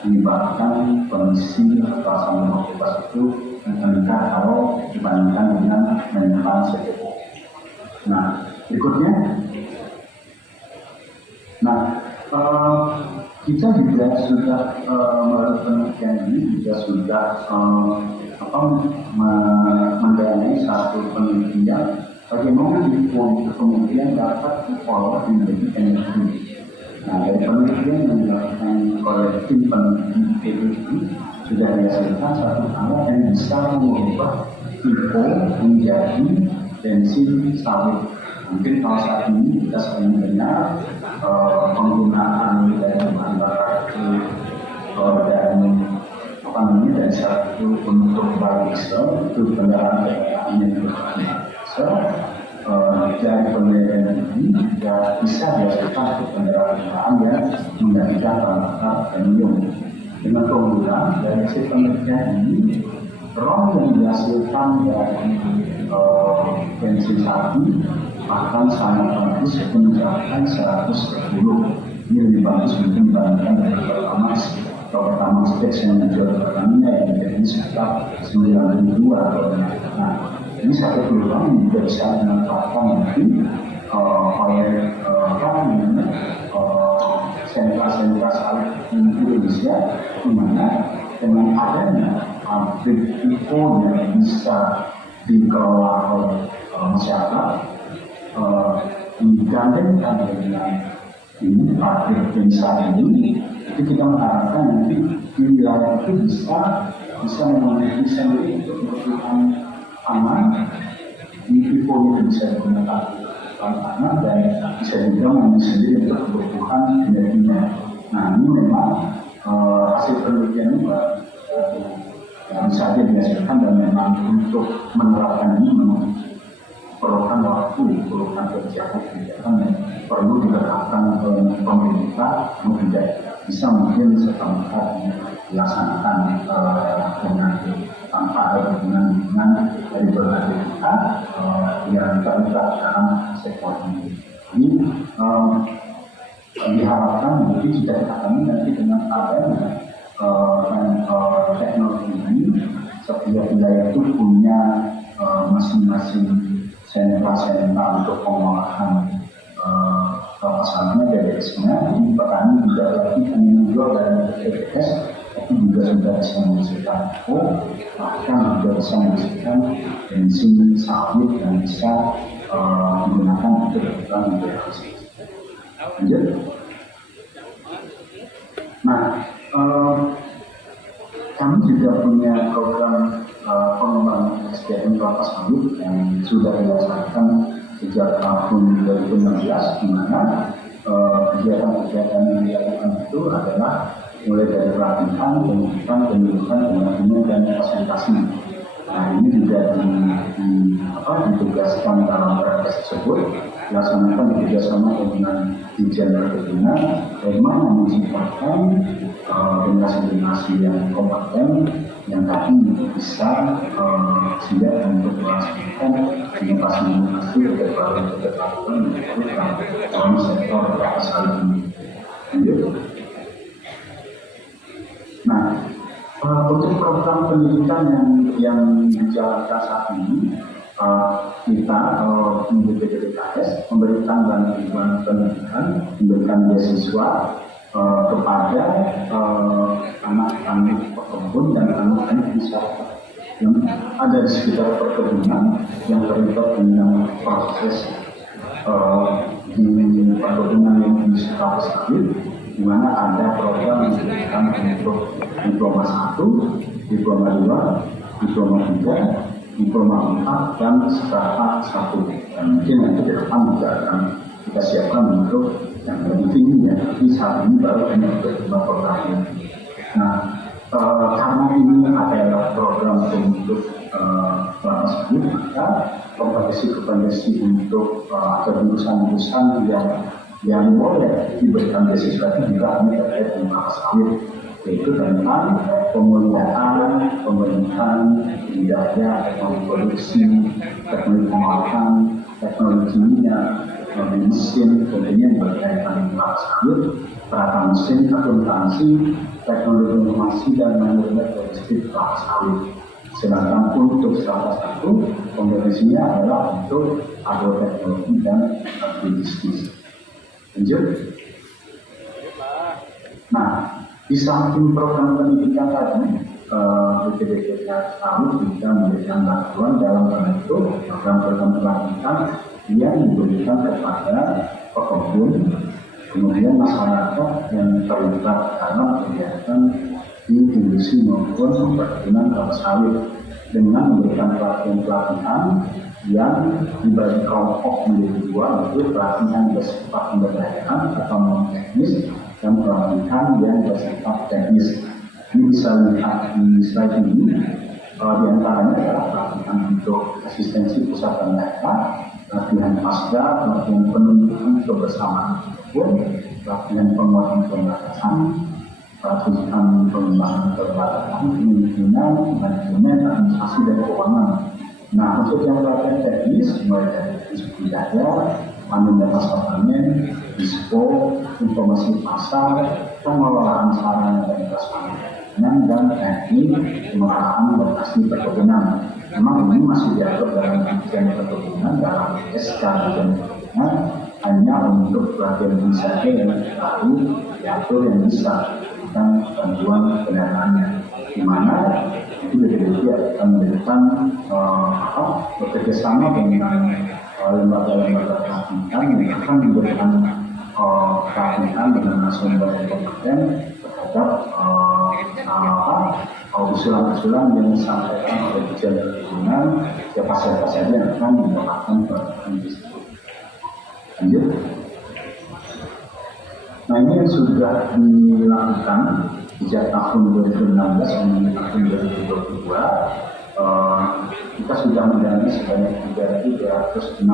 menyebabkan kondisi kekerasan lemak bebas itu meningkat kalau dibandingkan dengan menyimpan CPO. Nah, berikutnya, kita juga sudah melalui penelitian ini juga sudah mendanai satu penelitian bagaimana lingkungan kemudian dapat diolah menjadi energi. Nah, dari penelitian yang dilakukan oleh tim peneliti IPB ini sudah dihasilkan satu alat yang bisa mengubah TIFO menjadi bensin sawit. Mungkin kalau saat ini kita sering mendengar penggunaan dari bahan bakar itu dan satu untuk biodiesel itu kendaraan yang diesel. Dari penelitian ini juga bisa dihasilkan untuk kendaraan yang menggantikan bahan bakar premium. Dengan keunggulan dari hasil penelitian ini, RON yang dihasilkan dari bensin sapi bahkan sangat bagus mencapai 110. Ini lebih bagus mungkin dibandingkan dari pertama stage yang menjual Pertamina yang menjadi sekitar 92. Nah, ini satu peluang yang juga bisa dimanfaatkan nanti oleh sentra-sentra sawit di Indonesia, di mana dengan adanya pabrik IPO yang bisa dikelola oleh masyarakat, digandengkan dengan ini pabrik bensin ini, itu kita mengharapkan nanti di wilayah itu bisa memenuhi sendiri untuk kebutuhan aman. IPO itu bisa digunakan aman dan bisa juga memenuhi sendiri untuk kebutuhan energinya. Nah, ini memang hasil penelitian ini bisa saja dihasilkan, dan memang untuk menerapkan ini memang perlukan waktu, perlukan kebijakan yang perlu dilakukan oleh pemerintah, tidak bisa mungkin serta-merta dilaksanakan dengan tanpa ada hubungan dari berbagai pihak yang terlibat dalam sektor ini. Ini diharapkan nanti jika nanti dengan adanya teknologi ini, setiap wilayah itu punya masing-masing sentra-sentra untuk pengolahan pasangannya dari sebenarnya ini petani tidak lagi hanya menjual dari BPS, tapi juga sudah bisa menghasilkan bahkan juga bisa menghasilkan bensin sawit yang bisa digunakan untuk kebutuhan industri. Lanjut. Nah, kami juga punya program pengembangan SDM kelapa sawit yang sudah dilaksanakan sejak tahun 2016, di mana kegiatan-kegiatan yang dilakukan itu adalah mulai dari pelatihan, pendidikan, pendampingan, dan fasilitasi. Nah, ini juga ditugaskan dalam proses tersebut, dilaksanakan bekerjasama dengan Dijen Perkebunan, bagaimana menciptakan generasi-generasi yang kompeten yang tadi bisa siap untuk melaksanakan inovasi-inovasi keterbaruan dalam sektor kelapa sawit ini. Nah, untuk program pendidikan yang dijalankan saat ini, kita BPDPKS memberikan bantuan pendidikan, memberikan beasiswa kepada anak-anak pekebun dan anak-anak masyarakat yang ada di sekitar perkebunan yang terlibat dengan proses di perkebunan yang disebut sawit, di mana ada program yang diberikan untuk diploma 1, diploma 2, diploma 3, diploma 4, dan strata 1. Dan mungkin nanti ke depan juga akan kita siapkan untuk yang lebih tinggi ya, tapi saat ini baru hanya untuk 5 program ini. Nah, karena ini adalah program untuk kelapa sawit, maka kompetisi untuk atau jurusan-jurusan yang boleh diberikan beasiswa itu juga kami terkait dengan kelapa sawit, yaitu tentang pemuliaan, pemerintahan, budaya, teknologi produksi, teknologi pengolahan, teknologi minyak, teknologi mesin, tentunya yang berkaitan dengan kelapa sawit, peralatan mesin, akuntansi, teknologi informasi dan manajemen logistik kelapa sawit. Sedangkan untuk salah satu kompetisinya adalah untuk agroteknologi dan agribisnis. Lanjut. Nah, di samping program pendidikan tadi, BPDP kami juga memberikan bantuan dalam bentuk program-program pelatihan yang diberikan kepada pekebun, kemudian masyarakat yang terlibat dalam kegiatan di industri maupun perkebunan kelapa sawit dengan memberikan pelatihan yang dibagi kelompok menjadi 2, yaitu pelatihan bersifat pemberdayaan atau non teknis dan pelatihan yang bersifat teknis. Ini bisa lihat di slide ini. Di antaranya adalah pelatihan untuk asistensi pusat dan daerah, pelatihan pasca, pelatihan penunjukan kebersamaan pelatihan penguatan pembatasan, pelatihan pengembangan kelembagaan, pemimpinan, manajemen, administrasi dan keuangan. Nah, untuk yang pelatihan teknis, mulai dari teknis budidaya, panen dan pasca panen, dispo, informasi pasar, pengelolaan sarana dan prasarana, dan teknik pengelolaan lokasi perkebunan. Memang ini masih diatur dalam kajian perkebunan dalam SK dan perkebunan, hanya untuk pelatihan ini saja yang baru diatur yang bisa dan bantuan kendaraannya, di mana itu BPDP akan memberikan bekerjasama dengan lembaga-lembaga pelatihan yang akan memberikan pelatihan dengan sumber yang kompeten terhadap usulan-usulan yang disampaikan oleh Dirjen Perkebunan, siapa saja yang akan mendapatkan pelatihan tersebut. Lanjut. Nah, ini yang sudah dilakukan sejak tahun 2016 sampai tahun 2022. Kita sudah mendanai sebanyak 3.365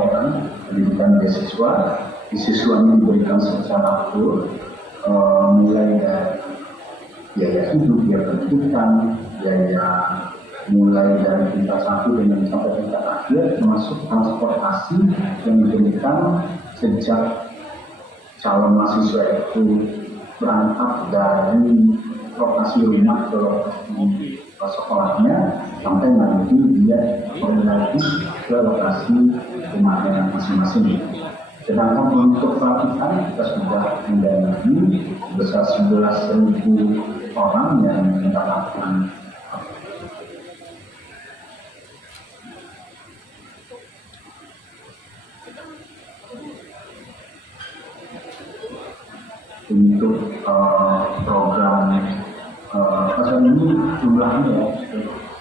orang pendidikan beasiswa. Beasiswa ini diberikan secara full, mulai dari biaya hidup, biaya pendidikan, biaya mulai dari tingkat 1 dengan sampai tingkat akhir, termasuk transportasi yang diberikan sejak calon mahasiswa itu berangkat dari lokasi rumah ke lokasi sekolahnya sampai nanti dia kembali ke lokasi rumahnya masing-masing. Sedangkan untuk pelatihan kita sudah mendanai besar 11.000 orang yang mendapatkan untuk program ini jumlahnya ya,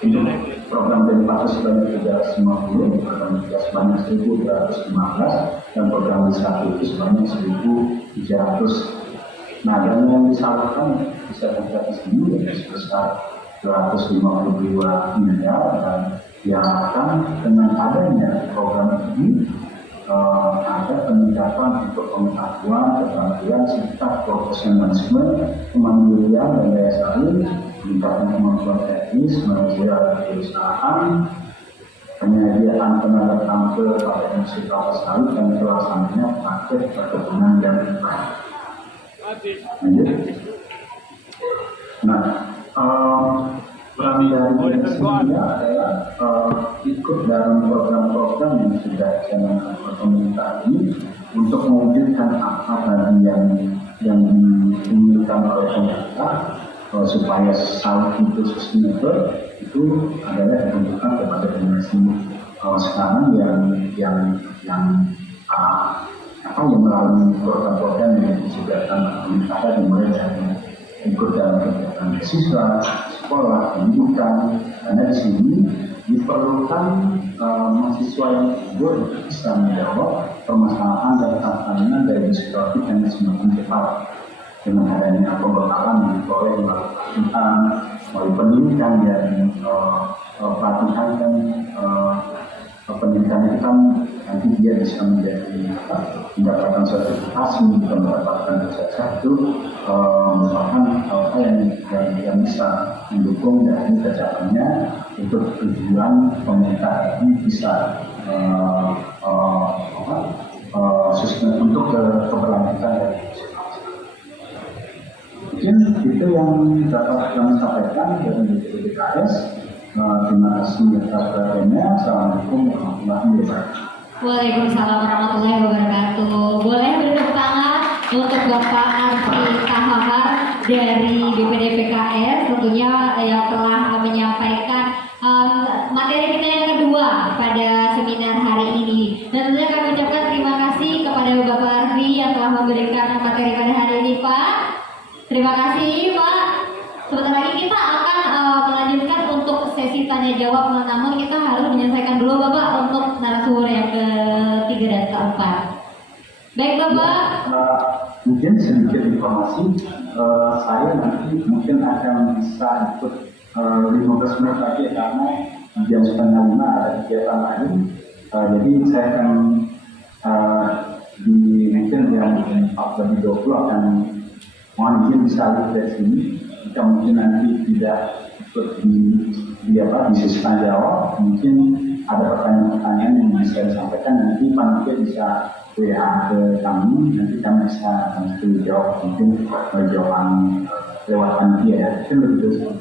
untuk program Denpasar sebanyak 350, program Tiga sebanyak 1.215, dan program Wisata itu sebanyak 1.300. Nah, dan yang disalurkan bisa terlihat di sini yaitu sebesar 252 miliar, dan diharapkan dengan adanya program ini ada peningkatan untuk pengetahuan, keterampilan, serta profesionalisme, kemandirian dan daya saing, peningkatan kemampuan teknis, manajemen perusahaan, penyediaan tenaga tampil pada industri kelapa sawit dan pelaksananya praktek perkebunan dan lain. Lanjut. Nah, kami dari sini adalah ikut dalam program-program yang sudah dicanangkan oleh pemerintah ini untuk mewujudkan apa tadi yang diinginkan oleh pemerintah, supaya sawit itu sustainable itu adalah ditunjukkan kepada generasi sekarang yang melalui program-program yang disediakan pemerintah, dimulai dari ikut dalam kegiatan siswa, sekolah, pendidikan, karena di sini diperlukan mahasiswa yang bisa menjawab permasalahan dan tantangan dari situasi yang semakin cepat dengan adanya pembekalan yang diperoleh melalui pendidikan dan pelatihan dan pendidikan itu kan nanti dia bisa mendapatkan sertifikasi, bisa mendapatkan ijazah itu merupakan hal yang bisa mendukung dari kerjaannya untuk tujuan pemerintah ini bisa untuk keberlanjutan dari mungkin itu yang dapat kami sampaikan dari BPDPKS. Terima kasih atas perhatiannya. Assalamualaikum warahmatullahi wabarakatuh. Waalaikumsalam warahmatullahi wabarakatuh. Boleh berdiri tangan untuk Bapak Arfi Tahar dari BPDPKS tentunya yang telah menyampaikan materi kita yang kedua pada seminar hari ini. Dan tentunya kami ucapkan terima kasih kepada Bapak Arfi yang telah memberikan materi pada hari ini, Pak. Terima kasih, Pak. Sebentar lagi kita akan melanjutkan untuk sesi tanya jawab, namun kita harus menyelesaikan dulu Bapak untuk narasumber yang ketiga dan keempat. Baik Bapak. Mungkin sedikit informasi, saya nanti mungkin akan bisa ikut 15 menit lagi karena jam 4:30 ada kegiatan lain. Jadi saya akan mungkin yang 4:20 akan mohon izin bisa lihat dari sini. Jika mungkin nanti tidak ikut di sesi tanya jawab, mungkin ada pertanyaan-pertanyaan yang bisa disampaikan, nanti panitia bisa WA ke kami, nanti kami bisa jawab mungkin jawaban lewat panitia ya. Itu begitu.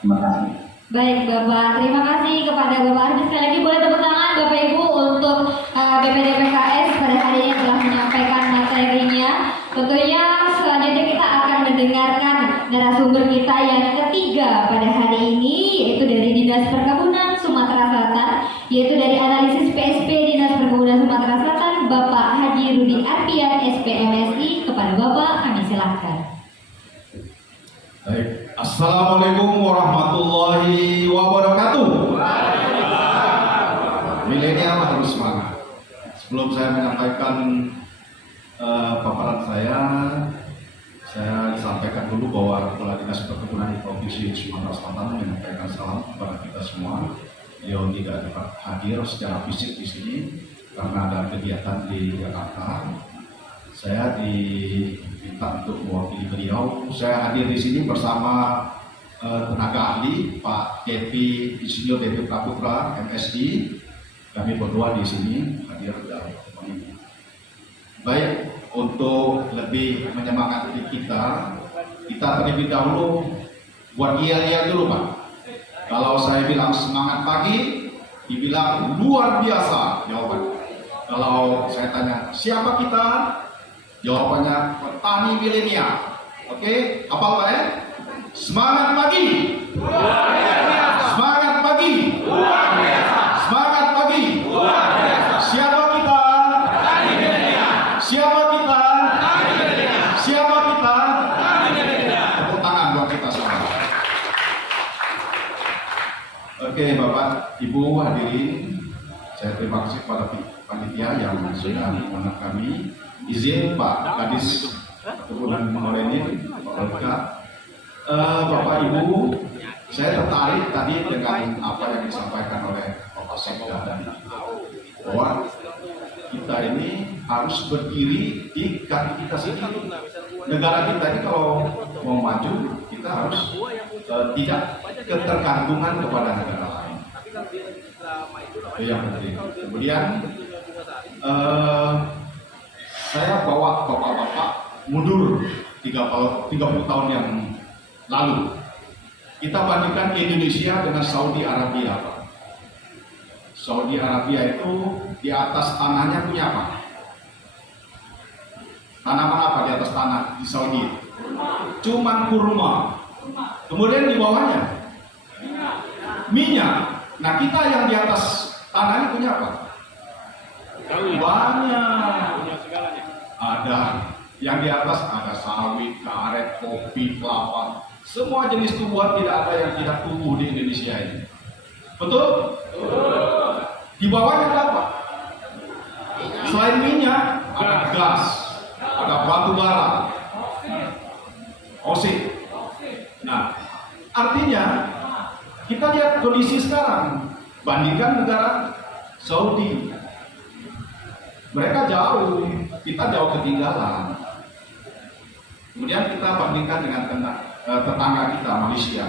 Terima kasih. Baik Bapak, terima kasih kepada Bapak Arfi. Sekali lagi boleh tepuk tangan Bapak Ibu untuk BPDPKS pada hari ini telah menyampaikan materinya. Tentunya selanjutnya kita akan mendengarkan narasumber kita yang ketiga pada hari ini, yaitu dari Dinas Perkebunan Sumatera Selatan, yaitu dari analisis PSP Dinas Perkebunan Sumatera Selatan, Bapak Haji Rudi Arpian, SPMSI. Kepada Bapak kami silakan. Baik, Assalamualaikum warahmatullahi wabarakatuh. Milenial harus semangat. Sebelum saya menyampaikan paparan saya sampaikan dulu bahwa Kepala Dinas Perkebunan Provinsi Sumatera Selatan menyampaikan salam kepada kita semua. Beliau tidak dapat hadir secara fisik di sini karena ada kegiatan di Jakarta. Saya diminta untuk mewakili beliau. Saya hadir di sini bersama tenaga ahli Pak Devi Insinyur Devi Praputra MSI. Kami berdua di sini hadir dalam pertemuan ini. Baik, untuk lebih menyemangati kita terlebih dahulu buat yel-yel dulu Pak. Kalau saya bilang semangat pagi, dibilang luar biasa jawaban. Kalau saya tanya siapa kita, jawabannya petani milenial. Oke, hafal Pak ya? Semangat pagi. Luar biasa. Semangat pagi. Luar biasa. Semangat pagi. Luar biasa. Siapa kita? Petani milenial. Siapa kita? Petani milenial. Siapa kita? Petani milenial. Tepuk tangan buat kita semua. Oke, Bapak, Ibu hadirin, saya terima kasih kepada panitia yang sudah mengundang kami. Izin Pak Kadis Perkebunan Morenin, Pak Olga, Bapak Ibu, saya tertarik tadi dengan apa yang disampaikan oleh Bapak Sekda tadi, bahwa kita ini harus berdiri di kaki kita sendiri. Negara kita ini kalau mau maju, kita harus tidak ketergantungan kepada negara lain. Itu yang penting. Kemudian saya bawa bapak-bapak mundur 30 tahun yang lalu. Kita bandingkan Indonesia dengan Saudi Arabia, Pak. Saudi Arabia itu di atas tanahnya punya apa? Tanaman apa di atas tanah di Saudi? Cuman kurma. Kemudian di bawahnya minyak. Nah, kita yang di atas tanah ini punya apa? Banyak. Ada yang di atas ada sawit, karet, kopi, kelapa. Semua jenis tumbuhan tidak ada yang tidak tumbuh di Indonesia ini. Betul? Di bawahnya ada apa? Selain minyak, ada gas, ada batu bara, oxy. Nah, artinya kita lihat kondisi sekarang, bandingkan negara Saudi. Mereka jauh, kita jauh ketinggalan. Kemudian kita bandingkan dengan tetangga kita, Malaysia.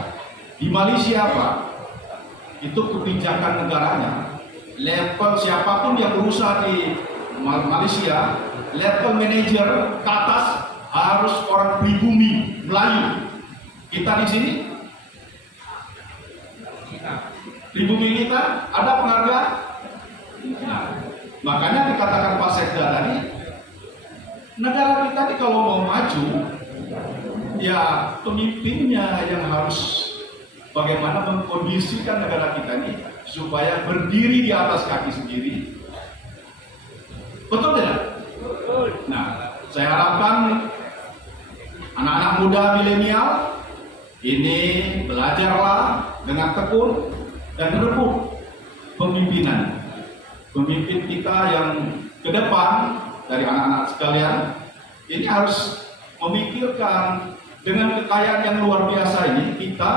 Di Malaysia, Pak, itu kebijakan negaranya, level siapapun yang berusaha di Malaysia, level manajer ke atas harus orang pribumi, Melayu. Kita di sini, pribumi kita ada penghargaan. Nah, makanya dikatakan Pak Sekda tadi, negara kita ini kalau mau maju, ya pemimpinnya yang harus bagaimana mengkondisikan negara kita ini supaya berdiri di atas kaki sendiri. Betul tidak? Nah, saya harapkan anak-anak muda milenial ini belajarlah dengan tekun dan berebut pemimpinan. Pemimpin kita yang ke depan dari anak-anak sekalian ini harus memikirkan dengan kekayaan yang luar biasa ini, kita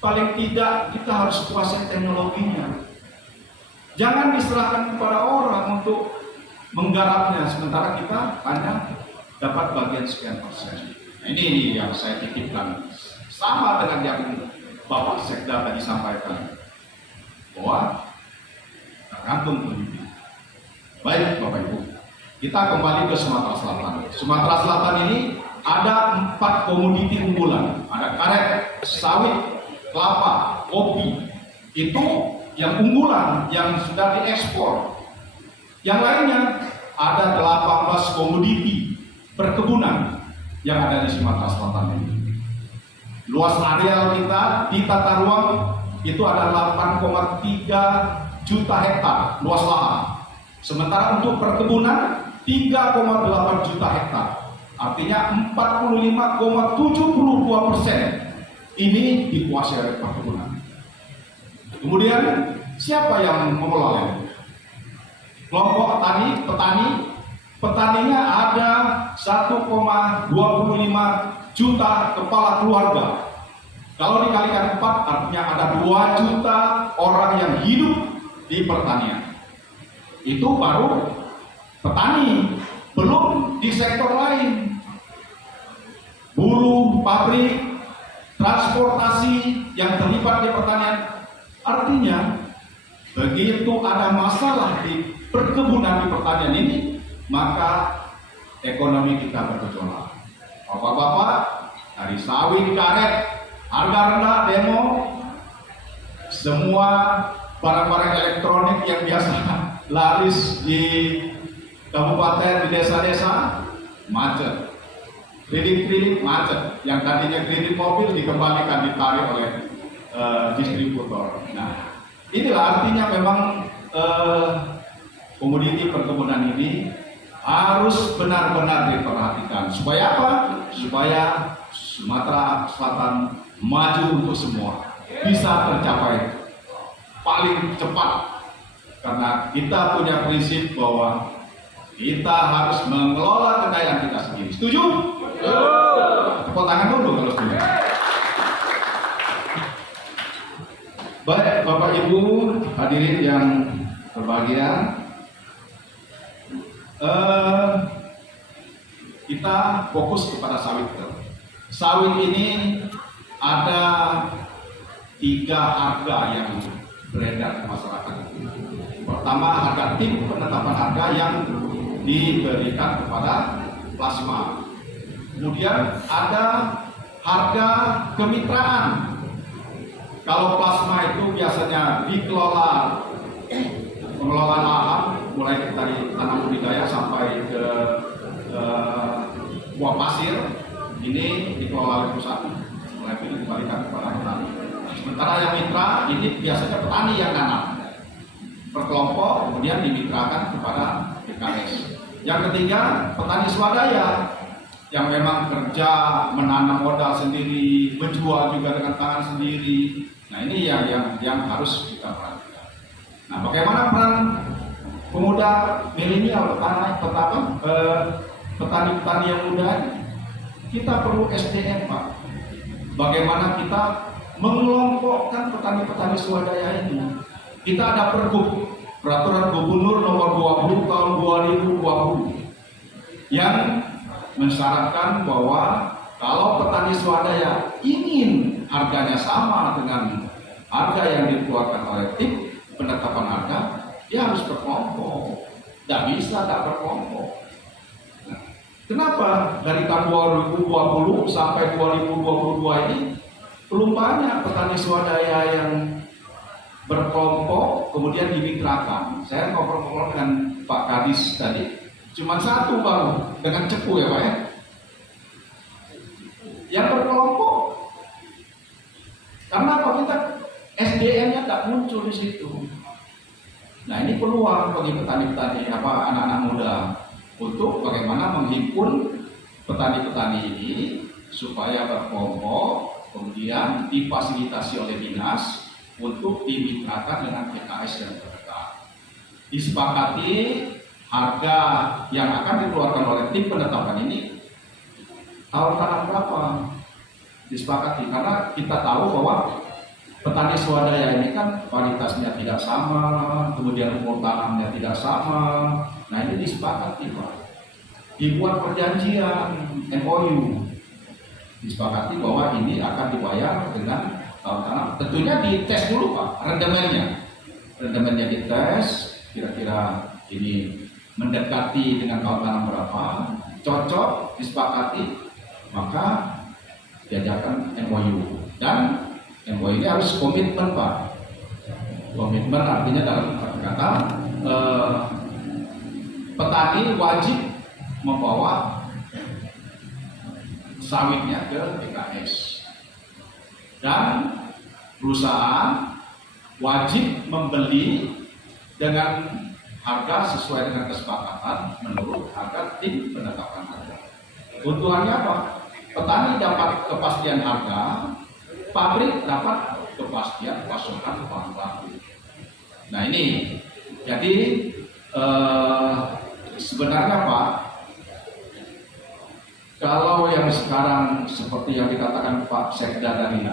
paling tidak kita harus kuasai teknologinya. Jangan diserahkan kepada orang untuk menggarapnya, sementara kita hanya dapat bagian sekian persen. Nah, ini yang saya titipkan, sama dengan yang Bapak Sekda tadi sampaikan, bahwa tergantung pemimpin. Baik Bapak Ibu, kita kembali ke Sumatera Selatan. Sumatera Selatan ini ada 4 komoditi unggulan, ada karet, sawit, kelapa, kopi. Itu yang unggulan, yang sudah diekspor. Yang lainnya ada 18 komoditi perkebunan yang ada di Sumatera Selatan ini. Luas areal kita di tata ruang itu ada 8,3 juta hektar luas lahan. Sementara untuk perkebunan 3,8 juta hektar. Artinya 45,72% ini dikuasai oleh perkebunan. Kemudian siapa yang mengelola? Kelompok petaninya ada 1,25 juta kepala keluarga. Kalau dikalikan 4 artinya ada 2 juta orang yang hidup di pertanian. Itu baru petani, belum di sektor lain. Buruh, pabrik, transportasi yang terlibat di pertanian. Artinya begitu ada masalah di perkebunan di pertanian ini, maka ekonomi kita bergejolak. Bapak-bapak, dari sawit, karet, harga rendah, demo, semua barang-barang elektronik yang biasa laris di kabupaten, di desa-desa, macet. Kredit macet, yang tadinya kredit mobil dikembalikan, ditarik oleh distributor. Nah, inilah artinya memang komoditi perkebunan ini harus benar-benar diperhatikan. Supaya apa? Supaya Sumatera Selatan maju untuk semua, bisa tercapai paling cepat. Karena kita punya prinsip bahwa kita harus mengelola kekayaan kita sendiri. Setuju? Tepuk tangan dulu kalau setuju. Baik, Bapak Ibu hadirin yang berbahagia, kita fokus kepada sawit. Sawit ini ada 3 harga yang beredar di masyarakat. Pertama, harga tim penetapan harga yang diberikan kepada plasma. Kemudian ada harga kemitraan. Kalau plasma itu biasanya dikelola pengelolaan lahan, mulai dari tanam budidaya sampai ke buah pasir, ini dikelola oleh perusahaan. Sementara yang mitra ini biasanya petani yang nanam per kelompok, kemudian dimitrakan kepada PKS. Yang ketiga, petani swadaya yang memang kerja menanam modal sendiri, menjual juga dengan tangan sendiri. Nah, ini yang harus kita perhatikan. Nah, bagaimana peran pemuda milenial, petani-petani yang muda ini? Kita perlu SDM, Pak. Bagaimana kita mengelompokkan petani-petani swadaya ini? Kita ada Peraturan Gubernur Nomor 20 Tahun 2020 yang mensyaratkan bahwa kalau petani swadaya ingin harganya sama dengan harga yang dikeluarkan oleh tim penetapan harga, dia harus berkelompok. Tidak bisa tak berkelompok. Nah, kenapa dari tahun 2020 sampai 2022 ini belum banyak petani swadaya yang berkelompok kemudian dimitrakan? Saya ngobrol-ngobrol dengan Pak Kadis tadi, cuma satu baru dengan Cepu ya Pak ya, yang berkelompok. Karena apa? Kita SDM-nya tak muncul di situ. Nah, ini peluang bagi petani-petani anak-anak muda untuk bagaimana menghimpun petani-petani ini supaya berkelompok, kemudian difasilitasi oleh dinas untuk dimitrakan dengan PKS yang terdekat. Disepakati harga yang akan dikeluarkan oleh tim penetapan ini tahun berapa? Disepakati, karena kita tahu bahwa petani swadaya ini kan kualitasnya tidak sama, kemudian umur tanamnya tidak sama. Nah, ini disepakati Pak. Dibuat perjanjian MOU. Disepakati bahwa ini akan dibayar dengan tahun tanam. Tentunya dites dulu Pak, rendemennya. Rendemennya dites, kira-kira ini mendekati dengan tahun tanam berapa, cocok, disepakati, maka diajarkan MOU. Dan MOU ini harus komitmen Pak. Komitmen artinya dalam kata petani wajib membawa sawitnya ke PKS dan perusahaan wajib membeli dengan harga sesuai dengan kesepakatan menurut harga tim penetapan harga. Keuntungannya apa? Petani dapat kepastian harga, pabrik dapat kepastian pasokan bahan baku. Nah, ini jadi sebenarnya Pak, kalau yang sekarang seperti yang dikatakan Pak Sekda tadi,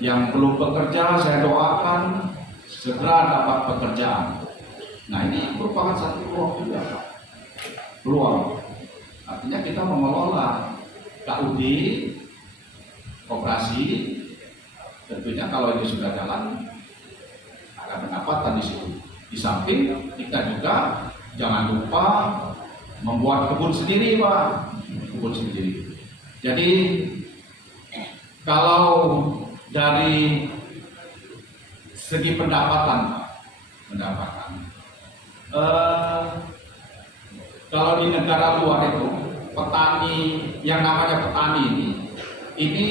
yang belum bekerja saya doakan segera dapat pekerjaan. Nah, ini merupakan satu peluang juga Pak. Peluang. Artinya kita mengelola KUD, koperasi, tentunya kalau ini sudah jalan ada pendapatan di situ. Di samping kita juga jangan lupa membuat kebun sendiri Pak, kebun sendiri. Jadi kalau dari segi pendapatan Pak, kalau di negara luar itu petani, yang namanya petani ini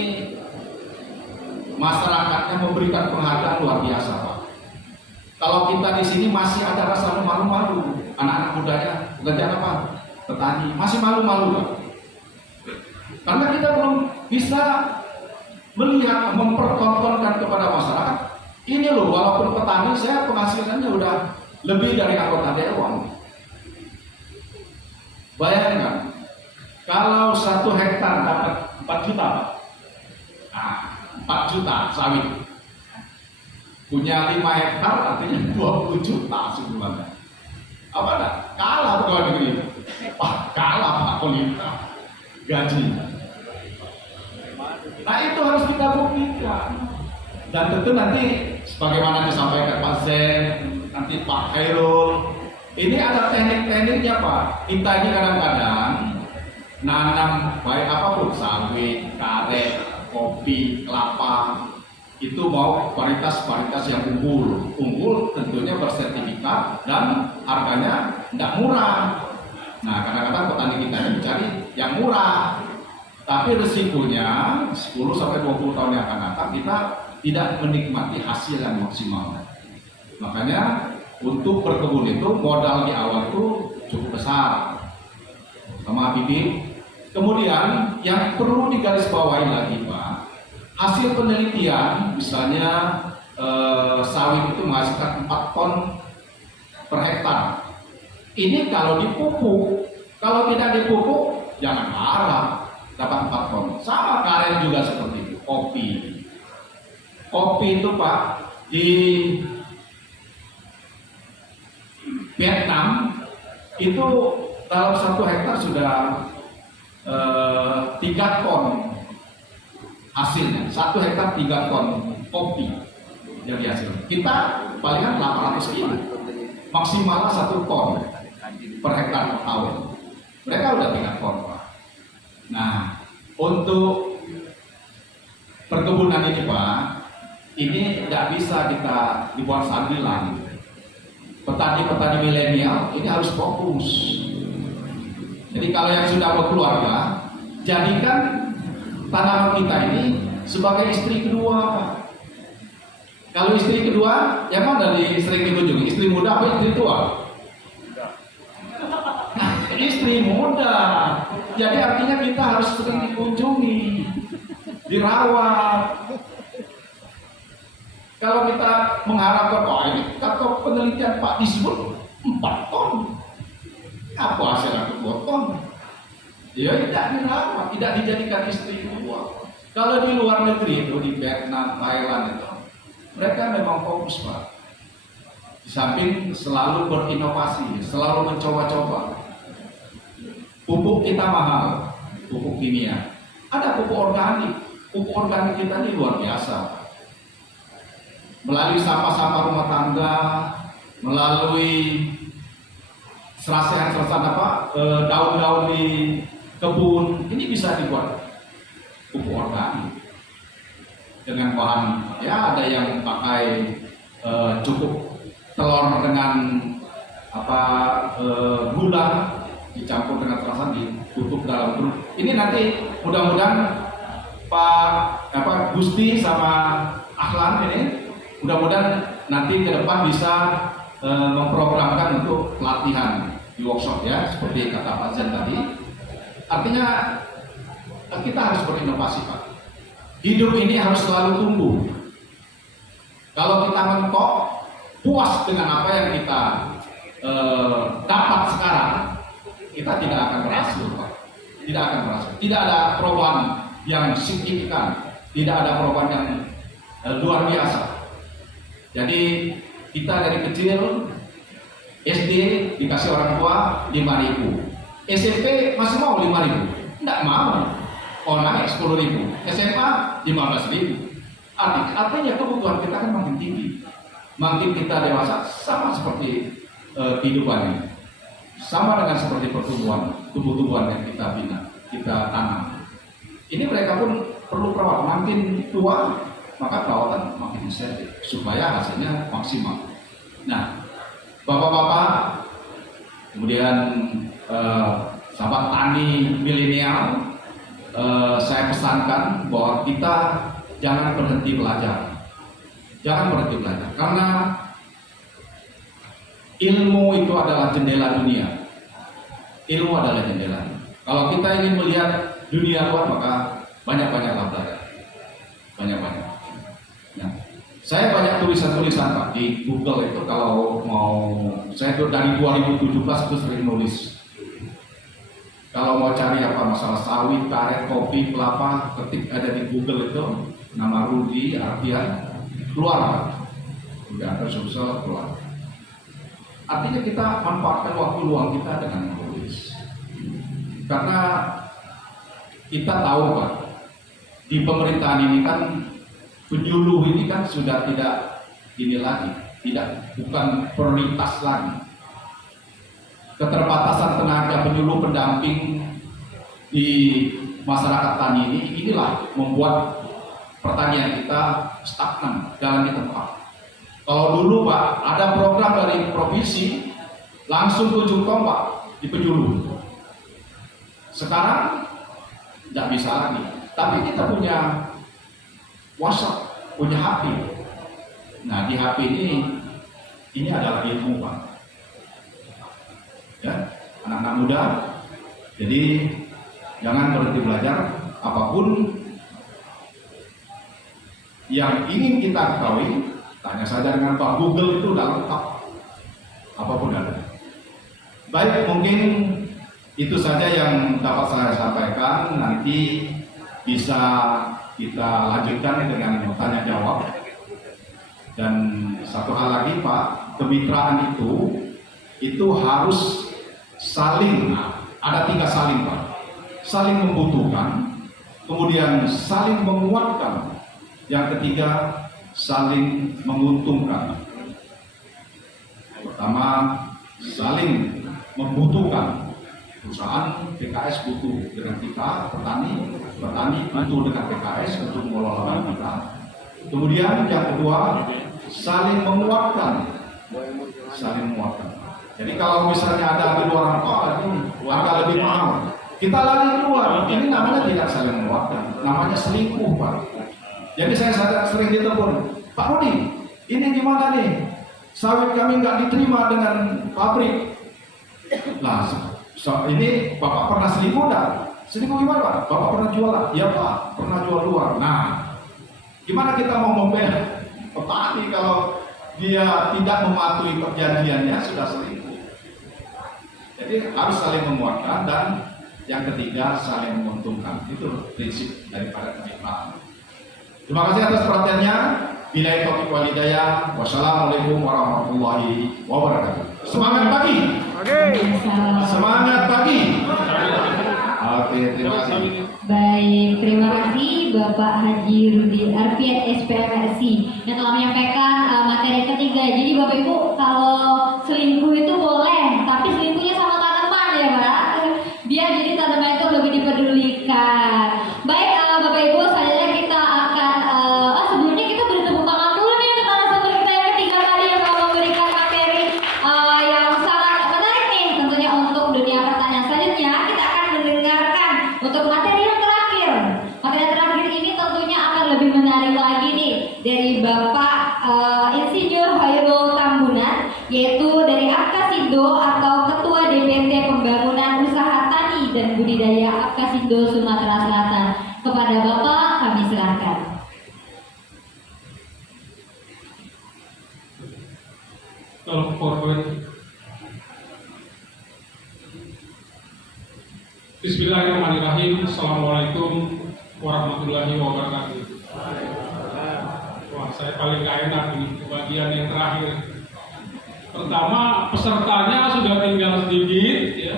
masyarakatnya memberikan penghargaan luar biasa Pak. Kalau kita di sini masih ada rasa malu-malu, anak-anak mudanya bekerja apa? Petani, masih malu-malu Pak. Karena kita belum bisa melihat, mempertontonkan kepada masyarakat, ini loh, walaupun petani saya penghasilannya udah lebih dari anggota dewan. Bayangkan, kalau 1 hektar dapat 4 juta Pak. Nah, 4 juta sawit. Punya 5 hektar artinya 20 juta sebulannya. Apa enggak? Kalah pegawai negeri. Kalah Pak Kolita gaji. Nah, itu harus kita buktikan. Dan tentu nanti sebagaimana disampaikan Pak Zen, nanti Pak Khairul, ini ada teknik-tekniknya Pak. Kita ini kadang-kadang nanam baik apapun, sawit, karet, kopi, kelapa, itu mau varietas-varietas yang unggul tentunya bersertifikat dan harganya tidak murah. Nah, kadang-kadang petani kita mencari yang murah, tapi resikonya 10-20 tahun yang akan datang kita tidak menikmati hasil yang maksimal. Makanya untuk berkebun itu modal di awal itu cukup besar, sama bibit. Kemudian yang perlu digarisbawahi lagi Pak, hasil penelitian misalnya sawit itu menghasilkan 4 ton per hektar. Ini kalau dipupuk, kalau tidak dipupuk jangan harap dapat 4 ton. Sama karet juga seperti itu. Kopi itu Pak di Vietnam itu dalam 1 hektar sudah 3 ton hasilnya. 1 hektar 3 ton kopi yang dihasilkan. Kita palingan 800 kilo, maksimal 1 ton per hektar per tahun. Mereka udah 3 ton Pak. Nah, untuk perkebunan ini Pak, ini tidak bisa kita dibuat sambilan. Petani-petani milenial ini harus fokus. Jadi kalau yang sudah berkeluarga, jadikan tanaman kita ini sebagai istri kedua Pak. Kalau istri kedua, yang mana dari sering dikunjungi? Istri muda apa istri tua? Istri muda. Jadi artinya kita harus sering dikunjungi, dirawat. Kalau kita mengharapkan, oh ini kata penelitian Pak disebut 4 ton, apa hasilnya 2 ton? Ya tidak dirawat, tidak dijadikan istri kedua. Kalau di luar negeri itu, di Vietnam, Thailand itu, mereka memang fokus Pak. Di samping selalu berinovasi, selalu mencoba-coba. Pupuk kita mahal, pupuk kimia. Ada pupuk organik. Pupuk organik kita ini luar biasa. Melalui sampah-sampah rumah tangga, melalui serasihan-serasihan daun-daun di kebun, ini bisa dibuat pupuk organik dengan bahan, ya ada yang pakai cukup telur dengan gula dicampur dengan perasan ditutup dalam truk. Ini nanti mudah-mudahan Pak Gusti sama Ahlan ini mudah-mudahan nanti ke depan bisa memprogramkan untuk pelatihan di workshop ya, seperti kata Pak Zen tadi. Artinya kita harus berinovasi Pak. Hidup ini harus selalu tumbuh. Kalau kita mentok puas dengan apa yang kita dapat sekarang, kita tidak akan berhasil Pak. Tidak akan berhasil. Tidak ada perubahan yang signifikan, tidak ada perubahan yang luar biasa. Jadi kita dari kecil SD dikasih orang tua 5.000, SMP masih mau 5.000, tidak mau. Oh naik 10.000, SMA 15.000. Artinya kebutuhan kita kan makin tinggi. Makin kita dewasa sama seperti kehidupan ini, sama dengan seperti tumbuh-tumbuhan yang kita bina, kita tanam. Ini mereka pun perlu perawatan. Makin tua maka perawatan makin intensif supaya hasilnya maksimal. Nah, bapak-bapak, kemudian sahabat tani milenial, saya pesankan bahwa kita jangan berhenti belajar. Jangan berhenti belajar, karena ilmu itu adalah jendela dunia. Ilmu adalah jendela. Kalau kita ingin melihat dunia luar, maka banyak-banyaklah belajar. Banyak-banyak. Nah, saya banyak tulisan-tulisan Pak di Google itu, kalau mau, saya tuh dari 2017 itu sering nulis. Kalau mau cari apa masalah sawit, karet, kopi, kelapa, ketik ada di Google itu nama Rudi Ardian, keluar Pak. Udah ada susah keluar. Artinya kita manfaatkan waktu luang kita dengan menulis. Karena kita tahu Pak, di pemerintahan ini kan penyuluh ini kan sudah tidak ini lagi, bukan prioritas lagi. Keterbatasan tenaga penyuluh pendamping di masyarakat tani inilah membuat pertanian kita stagnan, jalan di tempat. Kalau dulu Pak ada program dari provinsi langsung ke Jungkong Pak di penyuluh. Sekarang tidak bisa lagi. Tapi kita punya WhatsApp, punya HP. Nah, di HP ini adalah ilmu, Pak. Ya, anak-anak muda. Jadi jangan berhenti belajar. Apapun yang ingin kita ketahui, tanya saja dengan Pak Google, itu udah lengkap. Apapun ada. Baik, mungkin itu saja yang dapat saya sampaikan. Nanti bisa kita lanjutkan dengan tanya jawab. Dan satu hal lagi, Pak, kemitraan itu harus saling, ada 3 saling, Pak. Saling membutuhkan, kemudian saling menguatkan, yang ketiga saling menguntungkan. Pertama, saling membutuhkan. Perusahaan PKS butuh dengan kita, petani butuh dengan PKS untuk mengelola lahan kita. Kemudian yang kedua, saling menguatkan. Jadi kalau misalnya ada di luar, ini harga lebih mahal, kita lari keluar. Ini namanya tidak saling menguatkan, namanya selingkuh, Pak. Jadi saya sering ditelepon, Pak Rudi, ini gimana nih? Sawit kami nggak diterima dengan pabrik. Nah, ini Bapak pernah selingkuh nggak? Selingkuh gimana, Pak? Bapak pernah jualan? Ya, Pak, pernah jual luar. Nah, gimana kita mau membela petani kalau dia tidak mematuhi perjanjiannya, sudah selingkuh? Jadi harus saling menguatkan, dan yang ketiga saling menguntungkan. Itu prinsip daripada kemitraan. Terima kasih atas perhatiannya. Billahi taufiq wal hidayah. Wassalamualaikum warahmatullahi wabarakatuh. Semangat pagi. Semangat pagi. Oke, terima kasih. Baik, terima kasih Bapak Haji Rudi Arfian SPMRC yang telah menyampaikan materi ketiga. Jadi Bapak Ibu, kalau selingkuh itu boleh, tapi selingkuhnya sama tanaman ya Pak. Biar jadi tanaman itu lebih dipedulikan. Baik Bapak Ibu, selanjutnya kita akan sebelumnya kita beri tepuk tangan dulu nih untuk narasumber kita yang ketiga tadi yang telah memberikan materi yang sangat menarik nih tentunya untuk dunia pertanian. Selanjutnya kita akan mendengarkan untuk materi yang terakhir. Materi yang terakhir ini tentunya akan lebih menarik lagi nih dari Bapak Insinyur Hairul Tambunan, yaitu dari Apkasindo atau Ketua DPT Pembangunan Usaha Tani dan Budidaya Apkasindo Sumatera Selatan. Kepada Bapak kami silakan. Tolong forward. Bismillahirrahmanirrahim. Assalamualaikum warahmatullahi wabarakatuh. Wah, saya paling gak enak ini bagian yang terakhir. Pertama, pesertanya sudah tinggal sedikit, ya.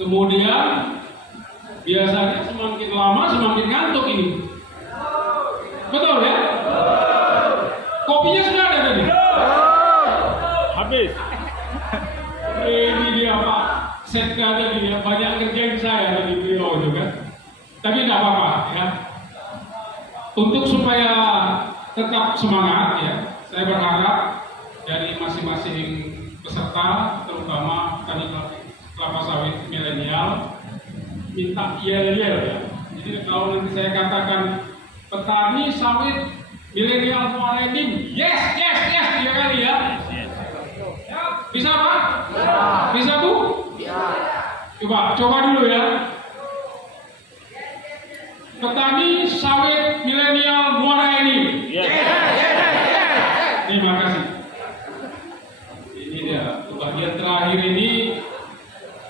Kemudian biasanya semakin lama semakin ngantuk ini. Betul ya? Kopinya sudah ada tadi? Habis. Ini dia Pak. Setka tadi ya, banyak kerjaan saya tadi beliau juga. Tapi tidak apa-apa ya. Untuk supaya tetap semangat ya, saya berharap dari masing-masing peserta, terutama tadi kelapa sawit milenial, minta yel-yel ya. Jadi kalau nanti saya katakan petani sawit milenial Muara Enim, yes, tiga kali ya. Bisa Pak? Bisa Bu? Coba dulu ya. Petani sawit milenial Muara Enim. Terima kasih. Ini dia bagian terakhir ini.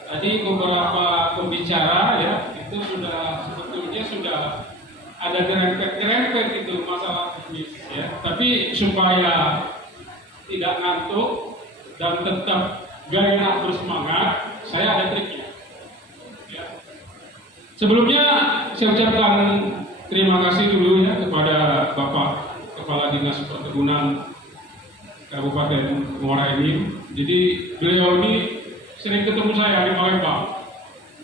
Tadi beberapa pembicara ya, itu sebetulnya sudah ada gerempet itu masalah ini ya. Tapi supaya tidak ngantuk dan tetap gairah bersemangat, saya ada triknya. Ya. Sebelumnya saya ucapkan terima kasih dulu ya kepada Bapak Kepala Dinas Perkebunan Kabupaten Muara Enim. Jadi beliau ini sering ketemu saya di Palembang,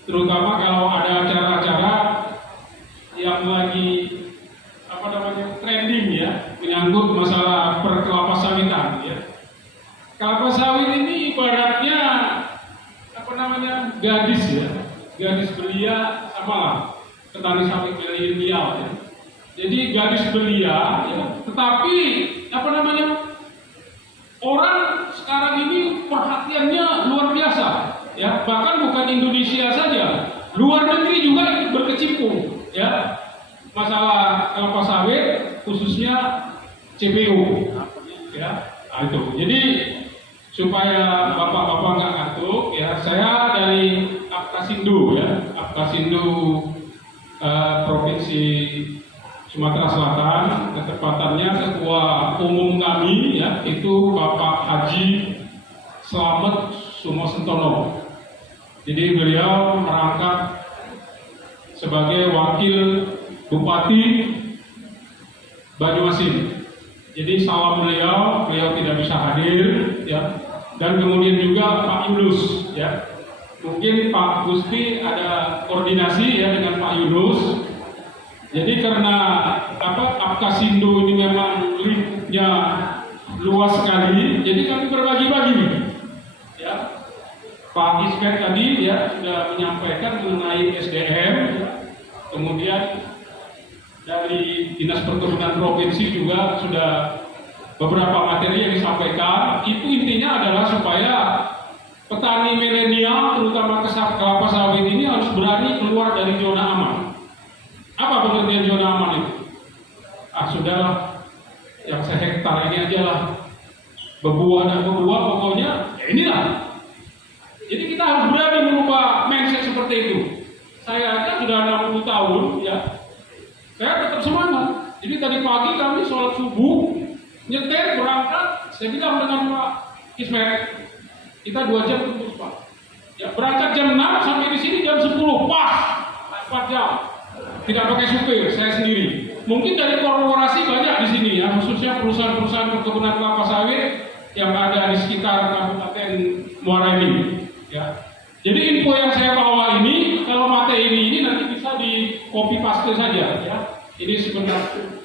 terutama kalau ada acara-acara yang lagi trending ya, menyangkut masalah perkelapa sawitan ya. Kelapa sawit ini ibaratnya gadis ya, gadis belia sama lah petani sawit milenial ya. Jadi gadis belia, ya. Tetapi apa namanya, orang sekarang ini perhatiannya luar biasa, ya. Bahkan bukan Indonesia saja, luar negeri juga ikut berkecimpung, ya. Masalah kelapa sawit, khususnya CPO, ya. Nah, itu. Jadi supaya bapak-bapak nggak ngantuk, ya, saya dari Apkasindo, ya, Apkasindo Provinsi Sumatera Selatan, ketepatannya ketua umum kami, ya, itu Bapak Haji Slamet Sumosentono. Jadi beliau merangkap sebagai wakil Bupati Banyuasin. Jadi salam beliau tidak bisa hadir, ya. Dan kemudian juga Pak Yunus, ya. Mungkin Pak Gusti ada koordinasi, ya, dengan Pak Yunus. Jadi karena Apkasindo ini memang lingkupnya luas sekali, jadi kami berbagi-bagi, ya. Pak Ismet tadi, ya, sudah menyampaikan mengenai SDM, ya. Kemudian dari Dinas Perkebunan Provinsi juga sudah beberapa materi yang disampaikan. Itu intinya adalah supaya petani milenial, terutama kelapa sawit ini harus berani keluar dari zona aman. Apa pengertian zona aman itu? Sudahlah, yang sehektar ini aja lah, berbuah dan berbuah, pokoknya ya inilah. Jadi kita harus berani merubah mindset seperti itu. Saya aja sudah 60 tahun, ya. Saya tetap semangat. Jadi tadi pagi kami sholat subuh, nyetir berangkat. Saya bilang dengan Pak Ismet, kita 2 jam terus, Pak. Ya, berangkat jam 6 sampai di sini jam 10, pas 4 jam. Tidak pakai supir, saya sendiri. Mungkin dari korporasi banyak di sini, ya, khususnya perusahaan-perusahaan perkebunan kelapa sawit yang ada di sekitar Kabupaten Muara Enim. Ya. Jadi info yang saya bawa ini, kalau materi ini nanti bisa di copy paste saja, ya. Ini sebenarnya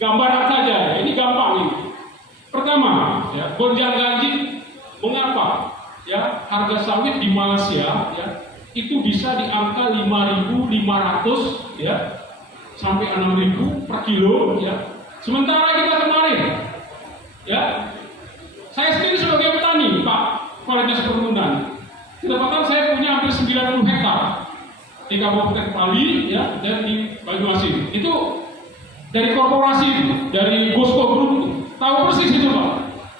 gambaran saja, ya. Ini gampang ini. Pertama, ya, gonjang ganjing, mengapa, ya, harga sawit di Malaysia, ya, itu bisa di angka 5.500, ya, sampai 6.000 per kilo, ya. Sementara kita kemarin, ya, saya sendiri sebagai petani, Pak Kepala Dinas Perkebunan, kedapatan saya punya hampir 90 hektar di Kabupaten Pali, ya, dan di Banyuasin. Itu dari korporasi itu, dari Bosco Group, tahu persis itu, Pak,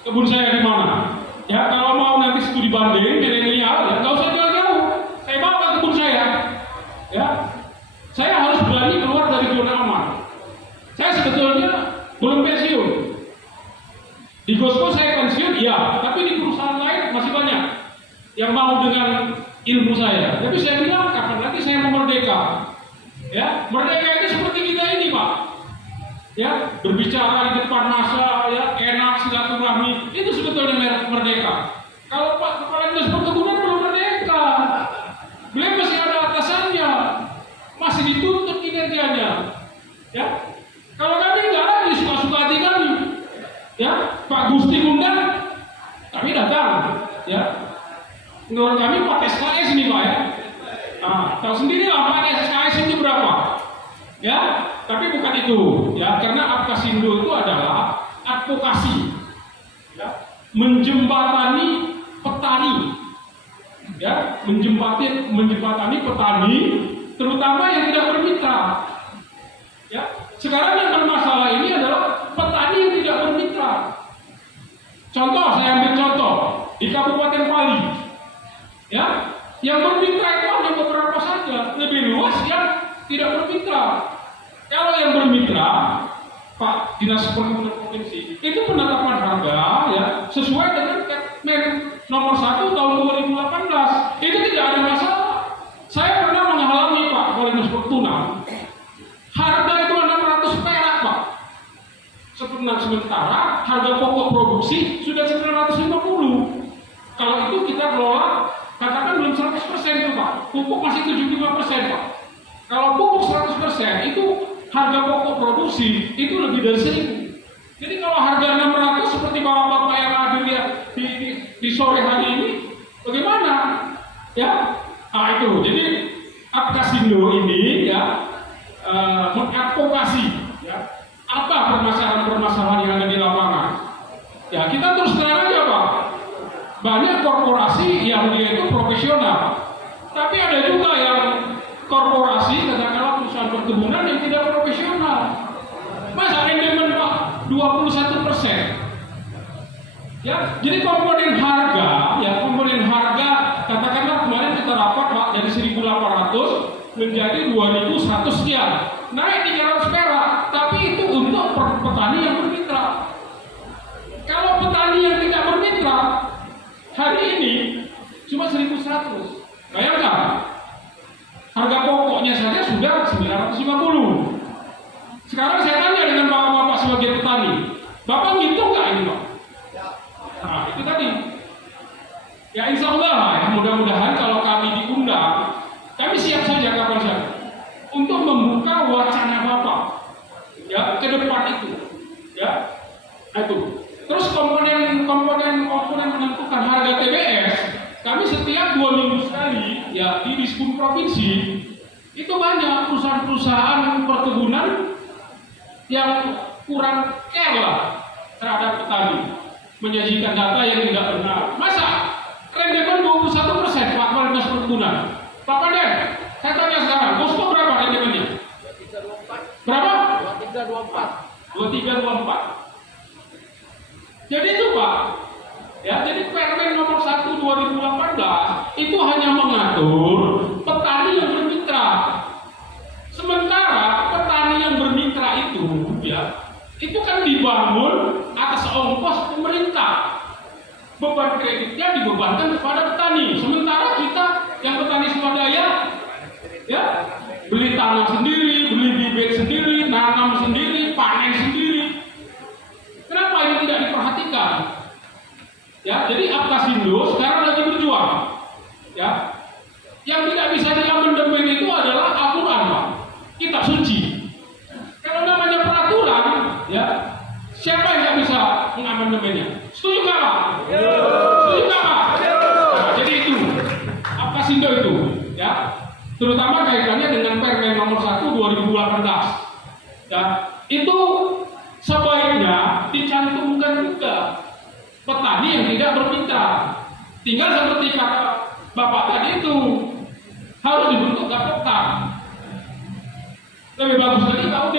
kebun saya di mana. Ya, kalau mau nanti studi banding milenial, ya, nggak usah jauh-jauh, saya bawa ke kebun saya. Ya, saya harus berani keluar dari zona aman. Saya sebetulnya belum pensiun. Di Bosco saya pensiun, iya, tapi di perusahaan lain masih banyak yang mau dengan ilmu saya. Tapi saya bilang, kapan lagi saya mau merdeka? Ya, merdeka itu seperti kita ini, Pak. Ya, berbicara di depan masa, ya, enak, silaturahmi, itu sebetulnya merdeka. Kalau Pak Kepala Dinas Perkebunan belum merdeka, beliau masih ada atasannya, masih dituntut kinerjanya. Ya, kalau kami nggak lagi suka-suka hati kami, ya, Pak Gusti undang, kami datang, ya. Menurut kami Pak SKS ini, Pak, ya. Nah, tahu sendiri lah Pak SKS itu berapa, ya. Tapi bukan itu, ya, karena Apkasindo itu adalah advokasi, ya, menjembatani petani, ya, menjembatani petani, terutama yang tidak bermitra, ya. Sekarang yang bermasalah ini adalah petani yang tidak bermitra. Contoh, saya ambil contoh di Kabupaten Pali. Ya, yang bermitra itu hanya beberapa saja, lebih luas yang tidak bermitra. Kalau yang bermitra, Pak Dinas Perkebunan Provinsi, itu penetapan harga, ya, sesuai dengan Kepmen nomor 1 tahun 2018. Itu tidak ada masalah. Saya pernah mengalami, Pak Kepala Dinas Perkebunan, harga itu 600 perak, Pak. Sementara harga pokok produksi sudah 950. Kalau itu kita kelola, katakan belum 100% itu, Pak. Pupuk masih 75%, Pak. Kalau pupuk 100%, itu harga pokok produksi itu lebih dari 1.000. Jadi kalau harga 600 seperti bapak-bapak yang hadir di sore hari ini, bagaimana? Ya, itu. Jadi Apkasindo ini, ya, mengadvokasi, ya, Ya kita terus terang aja Pak, banyak korporasi yang dia itu profesional, tapi ada juga yang korporasi katakanlah perusahaan perkebunan yang tidak profesional. Masa rendemen Pak 21%? Ya, jadi komponen harga, katakanlah kemarin kita rapat Pak dari 1.800 menjadi 2.100 sekian, naik 300 perak, tapi itu untuk petani yang bermitra. Kalau petani yang tidak bermitra hari ini cuma 1.100, bayangkan harga pokoknya saja sudah 950. Sekarang saya tanya dengan bapak-bapak sebagai petani, bapak ngitung nggak ini Pak? Nah itu tadi. Ya insya Allah lah ya, mudah-mudahan kalau kami diundang, kami siap saja kapan saja untuk membuka wacana bapak ya ke depan itu. Ya, itu. Terus komponen menentukan harga TBS, kami setiap 2 minggu sekali ya di Dispun Provinsi itu banyak perusahaan-perusahaan perkebunan yang kurang care lah terhadap petani, menyajikan data yang tidak benar. Masa rendemen 21% Pak Kualitas Perkebunan? Pak Paden, saya tanya sekarang, Posko berapa rendemennya? Berapa? 2324. Jadi itu Pak, ya jadi Permen nomor 1 2018 itu hanya mengatur petani yang bermitra. Sementara petani yang bermitra itu, ya, itu kan dibangun atas ongkos pemerintah. Beban kreditnya dibebankan kepada petani. Sementara kita yang petani swadaya, ya, beli tanah sendiri, beli bibit sendiri, nanam sendiri, panen sendiri. Kenapa ini tidak diperhatikan? Ya, jadi Apkasindo sekarang lagi berjuang. Ya, yang tidak bisa diamandemen itu adalah Al-Quran, Pak. Kitab suci. Kalau namanya peraturan, ya, siapa yang tidak bisa mengamandemennya? Setuju nggak, Pak? Setuju nggak, Pak? Nah, jadi itu Apkasindo itu, ya, terutama kaitannya dengan Permen nomor 1 2018. Ya, itu sebaiknya dicantumkan juga petani yang tidak bermitra. Tinggal seperti kata Bapak tadi itu harus dibentuk Gapokta. Lebih bagus lagi KUD.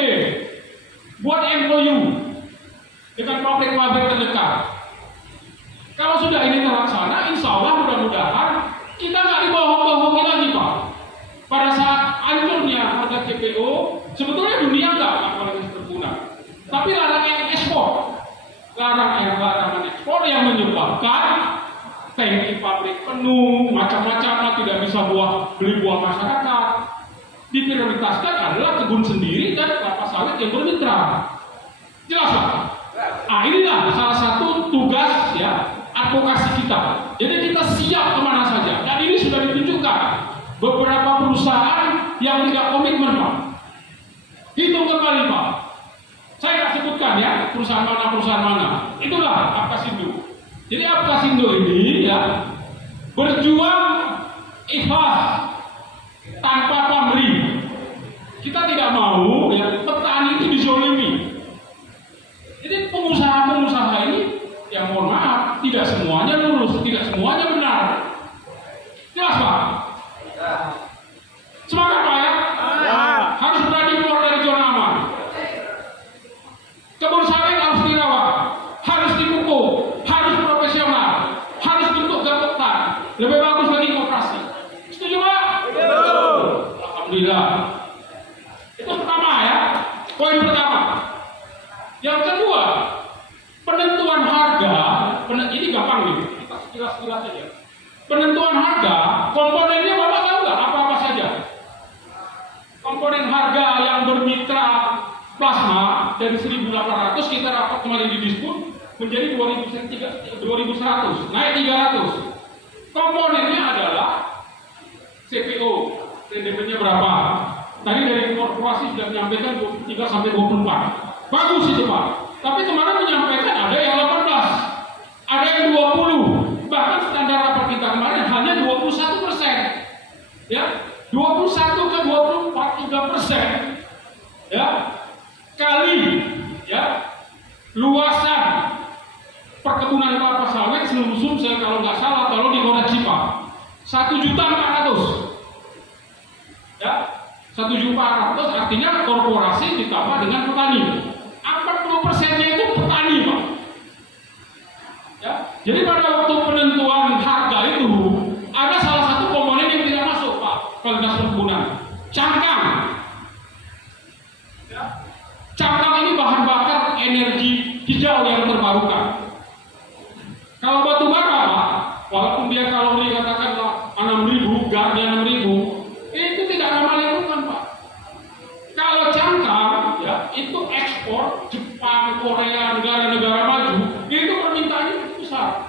Buat MOU dengan pabrik-pabrik terdekat. Kalau sudah ini terlaksana, insya Allah mudah-mudahan kita nggak dibohong-bohongi lagi Pak. Pada saat hancurnya harga CPO, sebetulnya dunia nggak kualitas perkebunan. Tapi larangan ekspor, larangan ekspor yang menyebabkan tangki pabrik penuh, macam-macam, tidak bisa beli buah masyarakat. Diprioritaskan adalah kebun sendiri dan kelapa sawit yang bermitra. Jelas Pak? Nah inilah salah satu tugas ya advokasi kita. Jadi kita siap kemana saja. Dan ini sudah ditunjukkan beberapa perusahaan yang tidak komitmen Pak. Hitung kembali Pak. Saya nggak sebutkan ya perusahaan mana. Itulah Apkasindo. Jadi Apkasindo ini ya berjuang ikhlas tanpa pamrih. Kita tidak mau ya petani itu dizolimi. Jadi pengusaha-pengusaha ini yang mohon maaf tidak semuanya lurus, tidak semuanya benar. Jelas Pak? Semangat Pak ya? Harus berani keluar dari zona aman. Kebun sawit harus dirawat, harus dipupuk, harus profesional, harus bentuk Gapokta. Lebih bagus lagi koperasi. Setuju Pak? Alhamdulillah. Itu pertama ya, poin pertama. Yang kedua, penentuan harga. Ini gampang nih, kita sekilas saja. Penentuan harga, komponennya Bapak tahu nggak apa-apa saja? Komponen harga yang bermitra plasma dari 1.800 kita rapat kemarin di Dispun menjadi 2.100, naik 300. Komponennya adalah CPO, rendemennya berapa? Tadi dari korporasi sudah menyampaikan 23 sampai 24. Bagus itu Pak. Tapi kemarin menyampaikan ada yang 18, ada yang 20. Bahkan standar rapat kita kemarin hanya 21%. Ya, 21 ke 24, 3%. Ya, kali ya luasan 1.400.000. Ya, 1.400.000 artinya korporasi ditambah dengan petani. 40%-nya itu petani, Pak. Ya, jadi pada waktu penentuan harga itu ada salah satu komponen yang tidak masuk, Pak, kalau dinas perkebunan, cangkang. Ya, cangkang ini bahan bakar energi hijau yang terbarukan. Kalau batu bara, Pak, walaupun dia kalori katakanlah 6.000, gasnya 6.000, itu tidak ramah lingkungan, Pak. Kalau cangkang, ya, itu ekspor Jepang, Korea, negara-negara maju, itu permintaannya cukup besar.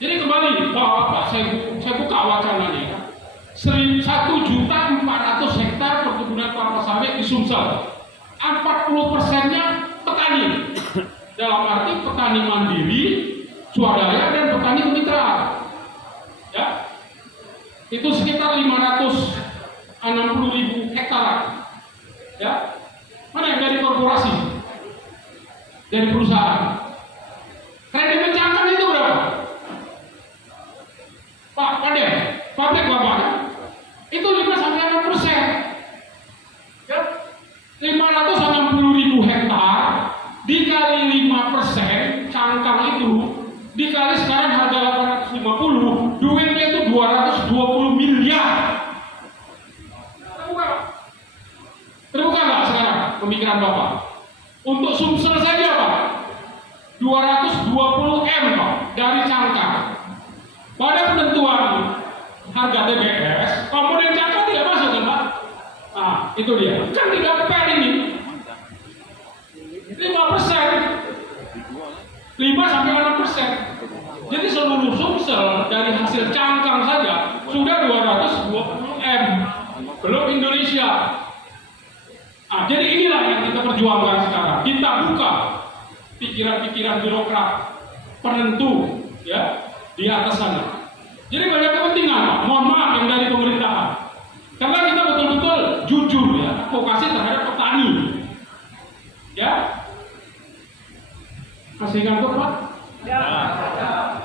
Jadi kembali, Pak, saya buka wacananya, ya. 1.400.000 hektar perkebunan kelapa sawit di Sumsel. 40%-nya petani. Dalam arti petani mandiri, swadaya, dan petani kemitraan. Ya, itu sekitar 560.000 hektar. Ya, mana yang dari korporasi, dari perusahaan? Kredit cangkang itu berapa? Pak Kadep, pabrik Bapak, itu 5-6%. Ya, 560.000 hektar dikali 5% cangkang itu dikali sekarang harga 850, duitnya itu 220 miliar. Terbuka nggak sekarang pemikiran Bapak? Untuk Sumsel saja, Pak, 220 M, Pak, dari cangkang. Pada penentuan harga TBS, komponen cangkang tidak masuk, kan, Pak? Nah, itu dia. Kan tidak fair ini. 5%, 5-6%. Jadi seluruh Sumsel dari hasil cangkang saja sudah 220 M, belum Indonesia. Nah, jadi inilah yang kita perjuangkan sekarang. Kita buka pikiran-pikiran birokrat penentu, ya, di atas sana. Jadi banyak kepentingan, Pak. Mohon maaf yang dari pemerintahan. Karena kita betul-betul jujur, ya, advokasi terhadap petani. Ya, masih ngantuk, Pak? Ya.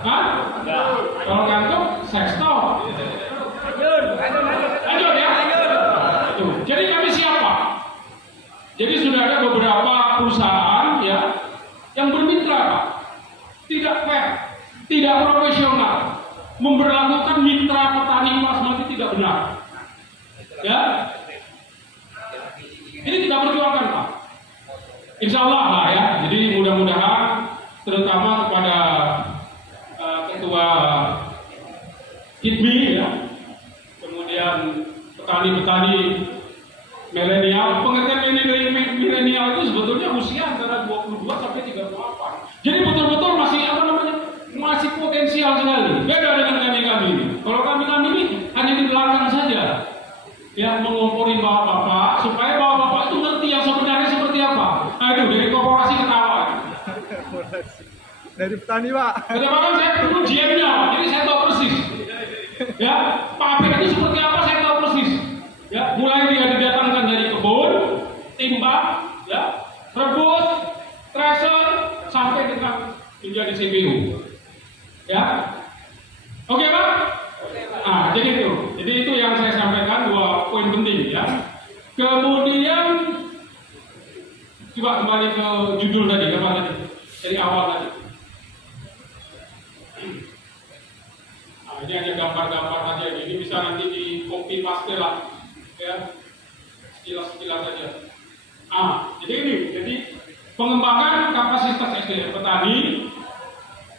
Hah? Ya. Kalau ngantuk, saya stop. Lanjut ya. Tuh. Jadi kami siapa? Jadi sudah ada beberapa perusahaan, ya, yang bermitra, Pak. Tidak fair, tidak profesional, memberlakukan mitra petani basmati tidak benar. Ya, ini kita perjuangkan, Pak. Insya Allah lah, ya. Jadi mudah-mudahan terutama kepada ketua HIPMI, ya, kemudian petani-petani milenial. Pengertian milenial itu sebetulnya usia antara 22 sampai 34. Jadi betul-betul masih masih potensial sekali. Beda dengan kami-kami. Kalau kami-kami ini hanya di belakang saja, yang mengomporin bapak-bapak supaya bapak-bapak itu ngerti yang sebenarnya seperti apa. Aduh, dari korporasi ketawa. Dari petani, Pak. Kedapatan saya dulu GM-nya, jadi saya tahu persis. Ya, pabrik itu seperti apa saya tahu persis. Ya, mulai dia didatangkan dari kebun, timbang, ya, rebus, thresher, sampai dengan menjadi CPU. Ya, oke, Pak? Nah, jadi itu. Jadi itu yang saya sampaikan, 2 poin penting, ya. Kemudian coba kembali ke judul tadi, apa tadi? Dari awal tadi. Nah, ini hanya gambar-gambar saja. Ini bisa nanti di copy paste lah, ya, sekilas-sekilas saja. Jadi ini, jadi pengembangan kapasitas SDM petani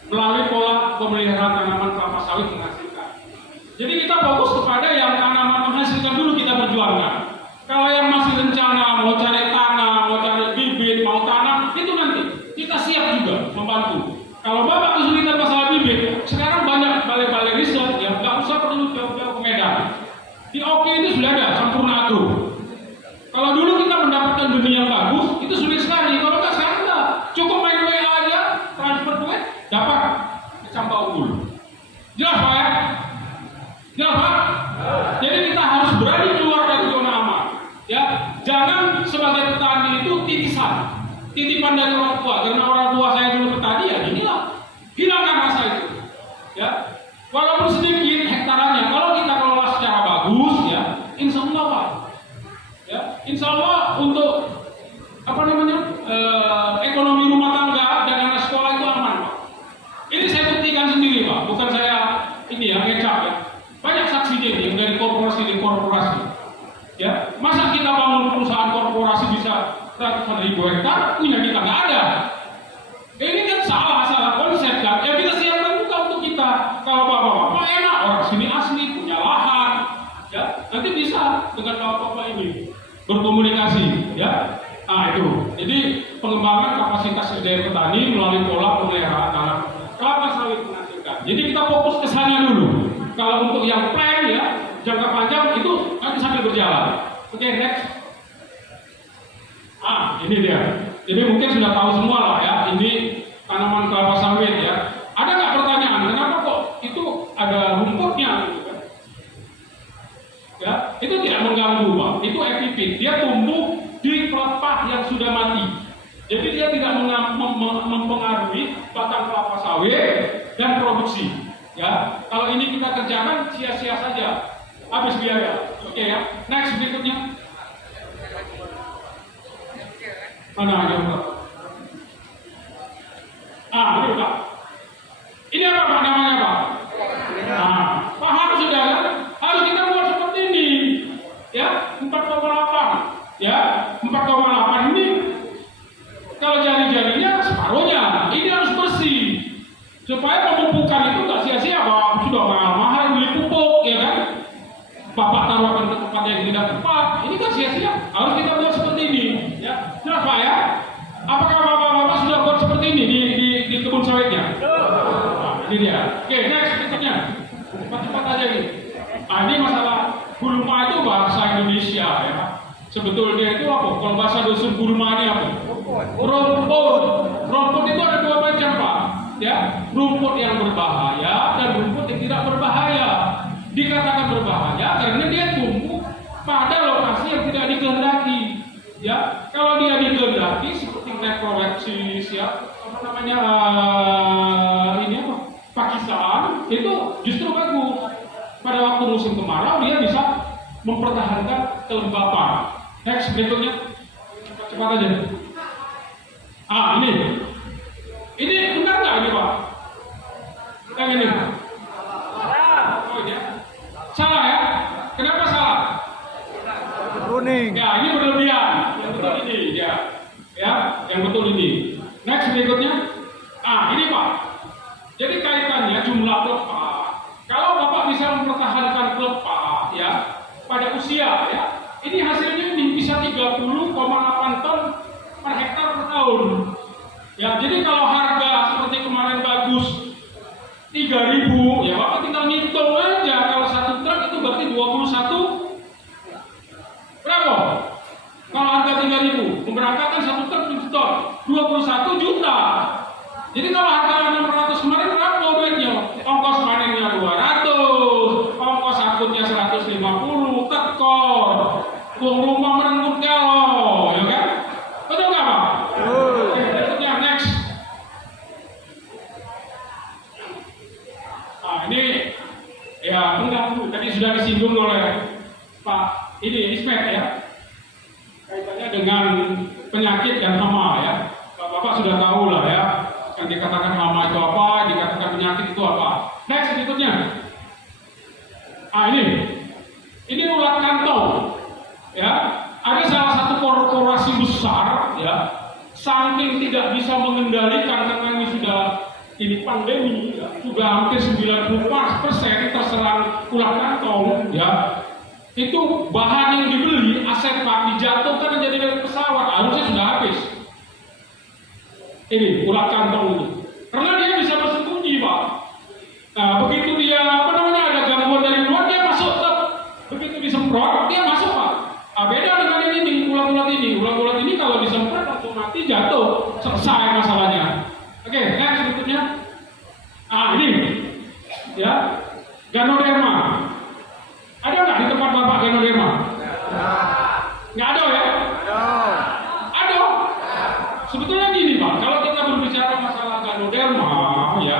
melalui pola pemeliharaan tanaman kelapa sawit menghasilkan. Jadi kita fokus kepada yang tanaman menghasilkan dulu kita perjuangkan. Kalau yang masih rencana mau cari tanah, mau cari bibit, mau tanam, itu nanti kita siap juga membantu. Kalau Bapak kesulitan masalah bibit, sekarang banyak balai-balai riset yang nggak usah perlu jauh-jauh ke Medan. Di Oke itu sudah ada Sampurna Agro. Kalau dulu kita mendapatkan benih yang bagus, itu sulit sekali. Kalau nggak sekarang nggak, cukup main WA aja, transfer duit, dapat kecambah unggul. Jelas, Pak, ya? Jelas, Pak? Jadi kita harus berani keluar dari zona aman. Ya, jangan sebagai petani itu titipan dari orang tua. Karena orang tua saya dulu petani, ya inilah. Hilangkan rasa itu. Ya, walaupun sedikit hektar dengan bapak-bapak ini berkomunikasi, ya. Nah itu, jadi pengembangan kapasitas SDM petani melalui pola pemeliharaan tanah kelapa sawit menghasilkan. Jadi kita fokus ke sana dulu. Kalau untuk yang plan ya, jangka panjang itu nanti sambil berjalan. Oke, next. Ini dia. Jadi mungkin sudah tahu semua lah ya, ini tanaman kelapa sawit ya. Ada nggak pertanyaan, kenapa kok itu ada rumputnya? Gitu kan? Ya, itu tidak mengganggu, Pak. Itu epifit. Dia tumbuh di pelepah yang sudah mati. Jadi dia tidak mempengaruhi batang kelapa sawit dan produksi. Ya, kalau ini kita kerjakan sia-sia saja, habis biaya. Oke ya. Next berikutnya. Mana aja Pak? Betul Pak. Ini apa Pak namanya Pak? Paham sudah kan? Harus kita buat seperti ini. Ya, 4,8. Ya, 4,8 ini kalau jari-jarinya separuhnya, ini harus bersih supaya pemupukan itu nggak sia-sia. Pak sudah mahal-mahal beli pupuk, ya kan? Bapak taruhkan ke tempat yang tidak tepat, ini kan sia-sia. Harus kita buat seperti ini, ya. Jelas Pak ya? Apakah bapak-bapak sudah buat seperti ini di kebun sawitnya? Ini dia. Oke, next berikutnya. Cepat-cepat aja ini. Ini masalah gulma itu bahasa Indonesia ya. Sebetulnya itu apa? Kalau bahasa dusun gulma ini apa? Rumput. Rumput itu ada dua macam Pak. Ya, rumput yang berbahaya dan rumput yang tidak berbahaya. Dikatakan berbahaya karena dia tumbuh pada lokasi yang tidak dikehendaki. Ya, kalau dia dikehendaki seperti necrolepsis ya, apa namanya ini apa? Pakistan itu justru bagus. Pada waktu musim kemarau dia bisa mempertahankan kelembapan. Next berikutnya, cepat aja. Ini benar nggak ini Pak? Yang ini? Oh ya, salah ya? Kenapa salah? Runing. Ya, ini berlebihan. Yang betul ini, ya, yang betul ini. Next berikutnya, ini Pak. Jadi kaitannya jumlah pelepah. Kalau Bapak bisa mempertahankan pelepah, ya, pada usia, ya, ini hasilnya ini bisa 30,8 ton per hektar per tahun. Ya, jadi kalau harga seperti kemarin bagus 3.000, ya Bapak tinggal ngitung aja. Kalau satu truk itu berarti 21 berapa? Kalau harga 3.000, memberangkatkan satu truk 7 ton, 21 juta. Jadi kalau harga 600 kemarin berapa duitnya? Ongkos panennya 200, ongkos akutnya 150, tekor, uang rumah merenggut galo, ya kan? Betul nggak Pak? Berikutnya next. Ini ya mengganggu. Tadi sudah disinggung oleh Pak Ismet ya. Kaitannya dengan penyakit dan hama ya. Bapak sudah tahu lah ya. Yang dikatakan hama itu apa, dikatakan penyakit itu apa. Next berikutnya. Ini ulat kantong. Ya, ada salah satu korporasi besar ya, saking tidak bisa mengendalikan karena ini pandemi ya, sudah hampir 90% terserang ulat kantong ya. Itu bahan yang dibeli, aset Pak, dijatuhkan jadi dari pesawat, harusnya sudah habis. Ini ulat kantong ini, karena dia bisa bersembunyi Pak. Nah, begitu dia ada gangguan dari luar, dia masuk ke, begitu disemprot, dia masuk Pak. Beda dengan ini, ulat-ulat ini. Ulat-ulat ini kalau disemprot langsung mati, jatuh, selesai masalahnya. Oke, next berikutnya. Ini ya, Ganoderma. Ada nggak di tempat Bapak Ganoderma? Nggak ada ya? Ada. Sebetulnya gini Pak, kalau kita berbicara masalah Ganoderma ya,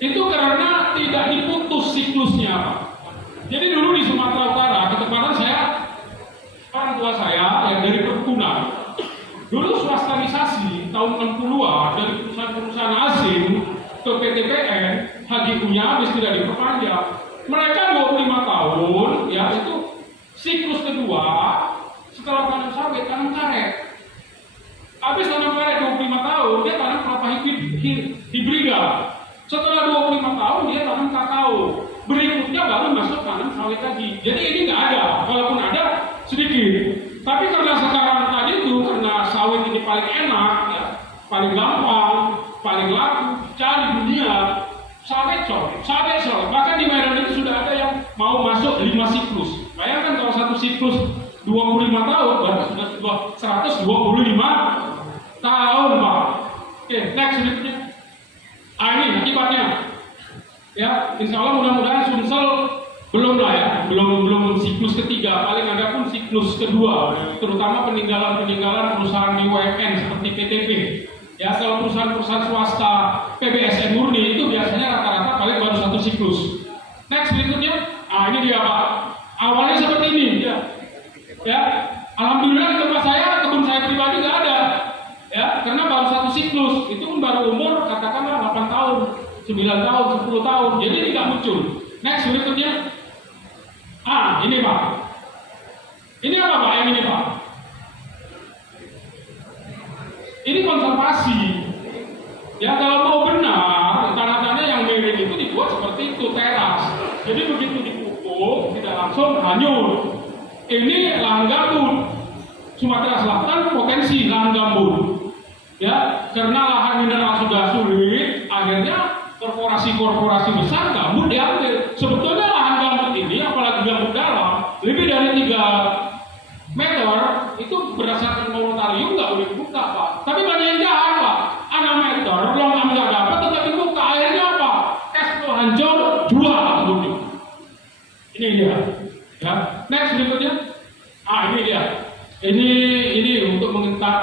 itu karena tidak diputus siklusnya Pak. Jadi dulu di Sumatera Utara, ketepatan orang tua saya yang dari perkebunan, dulu swastanisasi tahun 60-an dari perusahaan-perusahaan asing ke PTPN, HGU-nya habis tidak diperpanjang. Mereka 25 tahun, ya itu siklus kedua setelah tanam sawit, tanam karet. Habis tanam karet 25 tahun, dia tanam kelapa hibrida. Setelah 25 tahun, dia tanam kakao. Berikutnya baru masuk tanam sawit lagi. Jadi ini nggak ada. Walaupun ada, sedikit. Tapi karena sekarang tadi itu, karena sawit ini paling enak, ya, paling gampang, paling laku, cari dunia, sawit. Bahkan di Medan itu sudah ada yang mau masuk 5 siklus. Bayangkan kalau satu siklus 25 tahun, berarti sudah 125 tahun, Pak. Oke, next berikutnya. Ini akibatnya. Ya, insya Allah mudah-mudahan Sumsel belum lah ya, belum siklus ketiga, paling ada pun siklus kedua, terutama peninggalan perusahaan BUMN seperti PTP. Ya, kalau perusahaan swasta PBSN murni itu biasanya rata-rata paling baru satu siklus. Next berikutnya, ini dia Pak. Awalnya seperti ini, ya. Alhamdulillah di tempat saya, kebun saya pribadi nggak ada, ya, karena baru satu siklus. Itu pun baru umur katakanlah 8 tahun, 9 tahun, 10 tahun, jadi tidak muncul. Next berikutnya. Ini Pak. Ini apa Pak yang ini Pak? Ini konservasi. Ya, kalau mau benar, tanah-tanah yang miring itu dibuat seperti itu, teras. Jadi begitu dipupuk, tidak langsung hanyut. Ini lahan gambut. Sumatera Selatan potensi lahan gambut. Ya, karena lahan mineral sudah sulit, akhirnya korporasi besar gambut diambil. Sebetulnya lahan gambut ini, apalagi gambut dalam, lebih dari 3 meter, itu berdasarkan moratorium nggak boleh dibuka Pak. Tapi banyak yang jahat Pak. 6 meter, belum nggak dapat, tetap dibuka. Akhirnya apa? Cash flow hancur, jual gambutnya. Ini dia. Ya. Next berikutnya. Ini dia. Ini untuk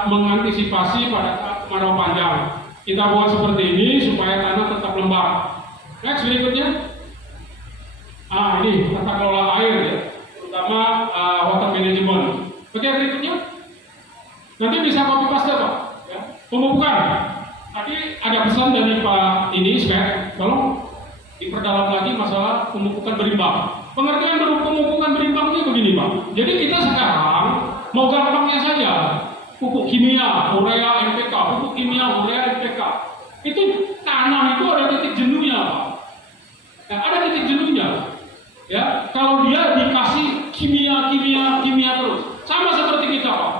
mengantisipasi pada kemarau panjang. Kita buat seperti ini supaya tanah tetap lembab. Next berikutnya. Ini tata kelola air ya, terutama water management. Oke, berikutnya. Nanti bisa copy paste Pak. Ya. Pemupukan. Tadi ada pesan dari Pak ini, Spek, tolong diperdalam lagi masalah pemupukan berimbang. Pengertian pemupukan berimbang itu begini Pak. Jadi kita sekarang mau gampangnya saja, pupuk kimia, urea, NPK, pupuk kimia, urea, NPK. Itu tanah itu ada titik jenuhnya Pak. Nah, ada titik jenuhnya. Ya, kalau dia dikasih kimia terus, sama seperti kita Pak.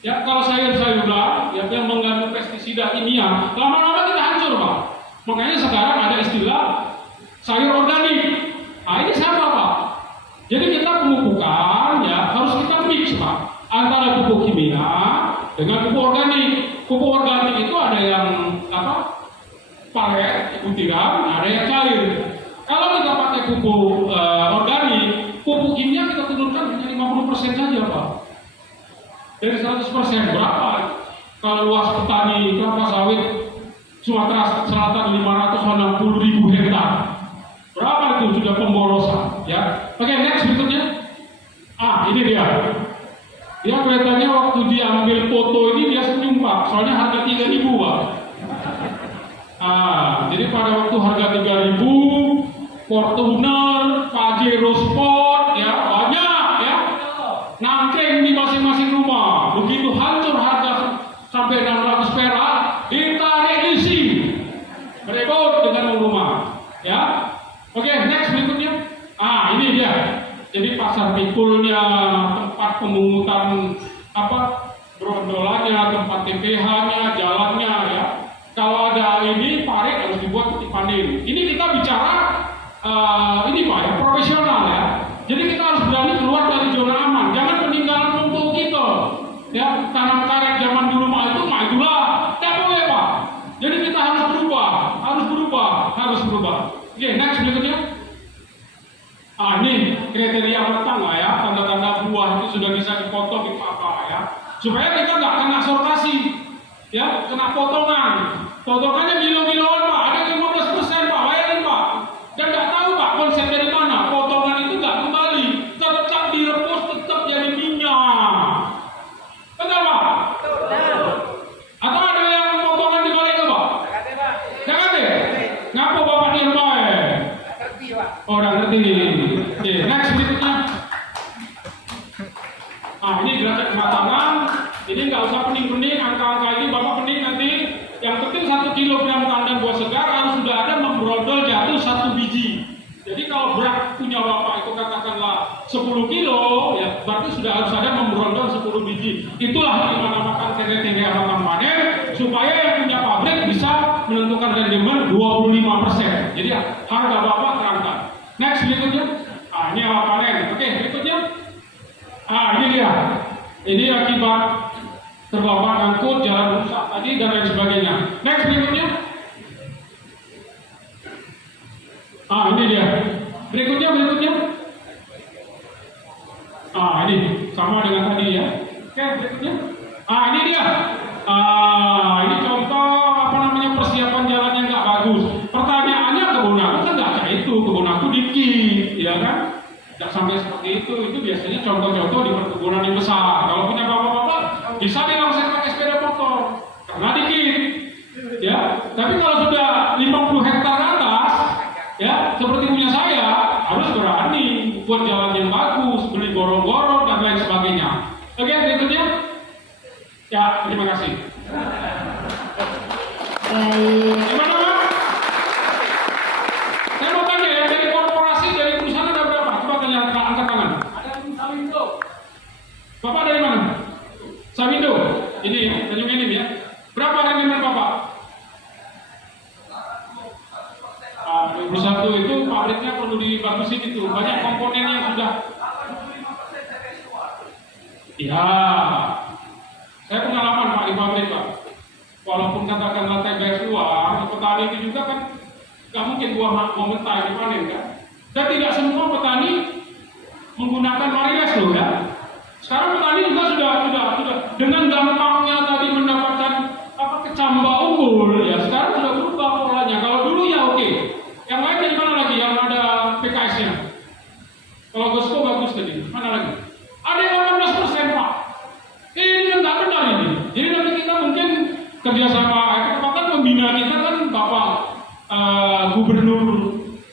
Ya, kalau sayur-sayuran yang mengandung pestisida kimia, lama-lama kita hancur Pak. Makanya sekarang ada istilah sayur organik. Ini sama Pak. Jadi kita pemupukan ya harus kita mix Pak, antara pupuk kimia dengan pupuk organik. Pupuk organik itu ada yang palet, butiran, ada yang cair. Kalau kita pakai pupuk organik, pupuk kimia kita turunkan hanya 50% saja Pak. Dari 100% berapa? Kalau luas petani kelapa sawit Sumatera Selatan 560.000 hektar. Berapa itu sudah pemborosan? Ya. Oke, next berikutnya. Ini dia. Dia kelihatannya waktu diambil foto ini dia senyum Pak. Soalnya harga 3.000 Pak. Jadi pada waktu harga 3.000, Fortuner, Pajero Sport, ya banyak ya. Nangkring di masing-masing rumah. Begitu hancur harga sampai 600 perak, ditarik isi. Berebut dengan rumah. Ya. Oke, next berikutnya. Ini dia. Jadi pasar pikulnya, tempat pemungutan brondolannya, tempat TPH-nya, jalannya ya. Kalau ada ini parit harus dibuat titik panen. Ini kita bicara ini Pak ya, profesional ya. Jadi kita harus berani keluar dari zona aman. Jangan peninggalan lumpur kita. Ya, tanam karet zaman dulu itulah. Tidak boleh Pak. Jadi kita harus berubah. Oke, next berikutnya. Ini kriteria matang lah ya, tanda-tanda buah itu sudah bisa dipotong di apa ya, supaya kita nggak kena sortasi, ya, kena potongan. Potongannya kilo-kiloan Pak, ada 15% Pak, bayangin Pak. Dan nggak tahu Pak konsep dari mana, potongan itu nggak kembali, tetap direbus, tetap jadi minyak. Betul Pak? Atau ada yang potongan dibalik ke Pak? Jangan deh. Ngapa Bapak Nirma ya? Udah ngerti. Oke, next berikutnya. Ini derajat kematangan. Ini nggak usah pening-pening, angka-angka ini Bapak pening nanti. Yang penting 1 kilogram tandan buah segar harus sudah ada membrondol jatuh 1 biji. Jadi kalau berat punya Bapak itu katakanlah 10 kilo, ya berarti sudah harus menentukan rendemen 25%. Jadi harga Bapak terangkat. Next berikutnya. Ini awal panen. Oke, berikutnya. Ini dia. Ini akibat terbabak angkut, jalan rusak tadi dan lain sebagainya. Next berikutnya. Ini dia. Berikutnya. Ini sama dengan tadi ya. Oke, berikutnya. Ini dia. Ini contoh persiapan jalannya nggak bagus. Pertanyaannya kebun aku kan nggak kayak itu, kebun aku dikit, ya kan? Nggak sampai seperti itu. Itu biasanya contoh-contoh di perkebunan yang besar. Kalau punya bapak-bapak bisa dilangsir pakai sepeda motor karena dikit, ya. Tapi kalau sudah 50 hektar ke atas, ya seperti punya saya harus berani buat jalan yang bagus, beli gorong-gorong dan lain sebagainya. Oke, berikutnya. Ya, terima kasih. Baik. Gimana, Pak? Saya mau tanya ya, dari korporasi, dari perusahaan ada berapa? Coba tanya, angkat tangan. Ada Sawindo. Bapak dari mana? Sawindo. Ini ya, Tanjung Enim ya. Berapa rendemen Bapak? 21 itu pabriknya perlu dibagusin itu. Banyak komponen yang sudah. Iya. Saya pengalaman Pak di pabrik Pak. Walaupun katakan lantai beres luar, petani itu juga kan nggak mungkin buah mau mentah dipanen kan. Dan tidak semua petani menggunakan varietas loh ya. Sekarang petani juga sudah dengan gampangnya tadi mendapatkan kecamba unggul ya. Sekarang sudah berubah polanya. Kalau dulu ya oke. Yang lain di mana lagi yang ada PKS-nya? Kalau Gosko bagus tadi. Mana lagi? Ada yang 18% Pak. Ini nggak benar ini. Jadi nanti kita mungkin kerjasama, ketepatan pembina kita kan Bapak Gubernur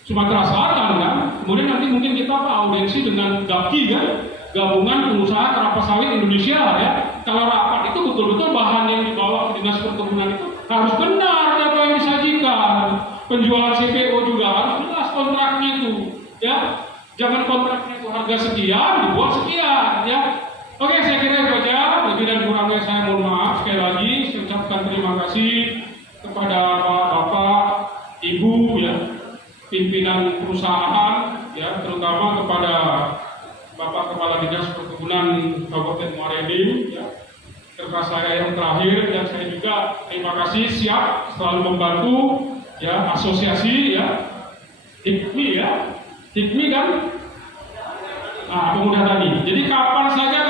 Sumatera Selatan kan. Kemudian nanti mungkin kita audiensi dengan GAPKI kan, Gabungan Pengusaha Kelapa Sawit Indonesia ya. Kalau rapat itu betul-betul bahan yang dibawa ke Dinas Perkebunan itu harus benar apa yang disajikan. Penjualan CPO juga harus jelas kontraknya itu ya. Jangan kontraknya itu harga sekian dibuat sekian ya. Oke, saya kira itu aja. Lebih dan kurangnya saya mohon maaf. Sekali lagi saya ucapkan terima kasih kepada Bapak, Ibu ya, pimpinan perusahaan ya, terutama kepada Bapak Kepala Dinas Perkebunan Kabupaten Muara Enim ya. Serta saya yang terakhir, dan saya juga terima kasih siap selalu membantu ya asosiasi ya. HIPMI ya. HIPMI kan pemuda tani. Jadi kapan saja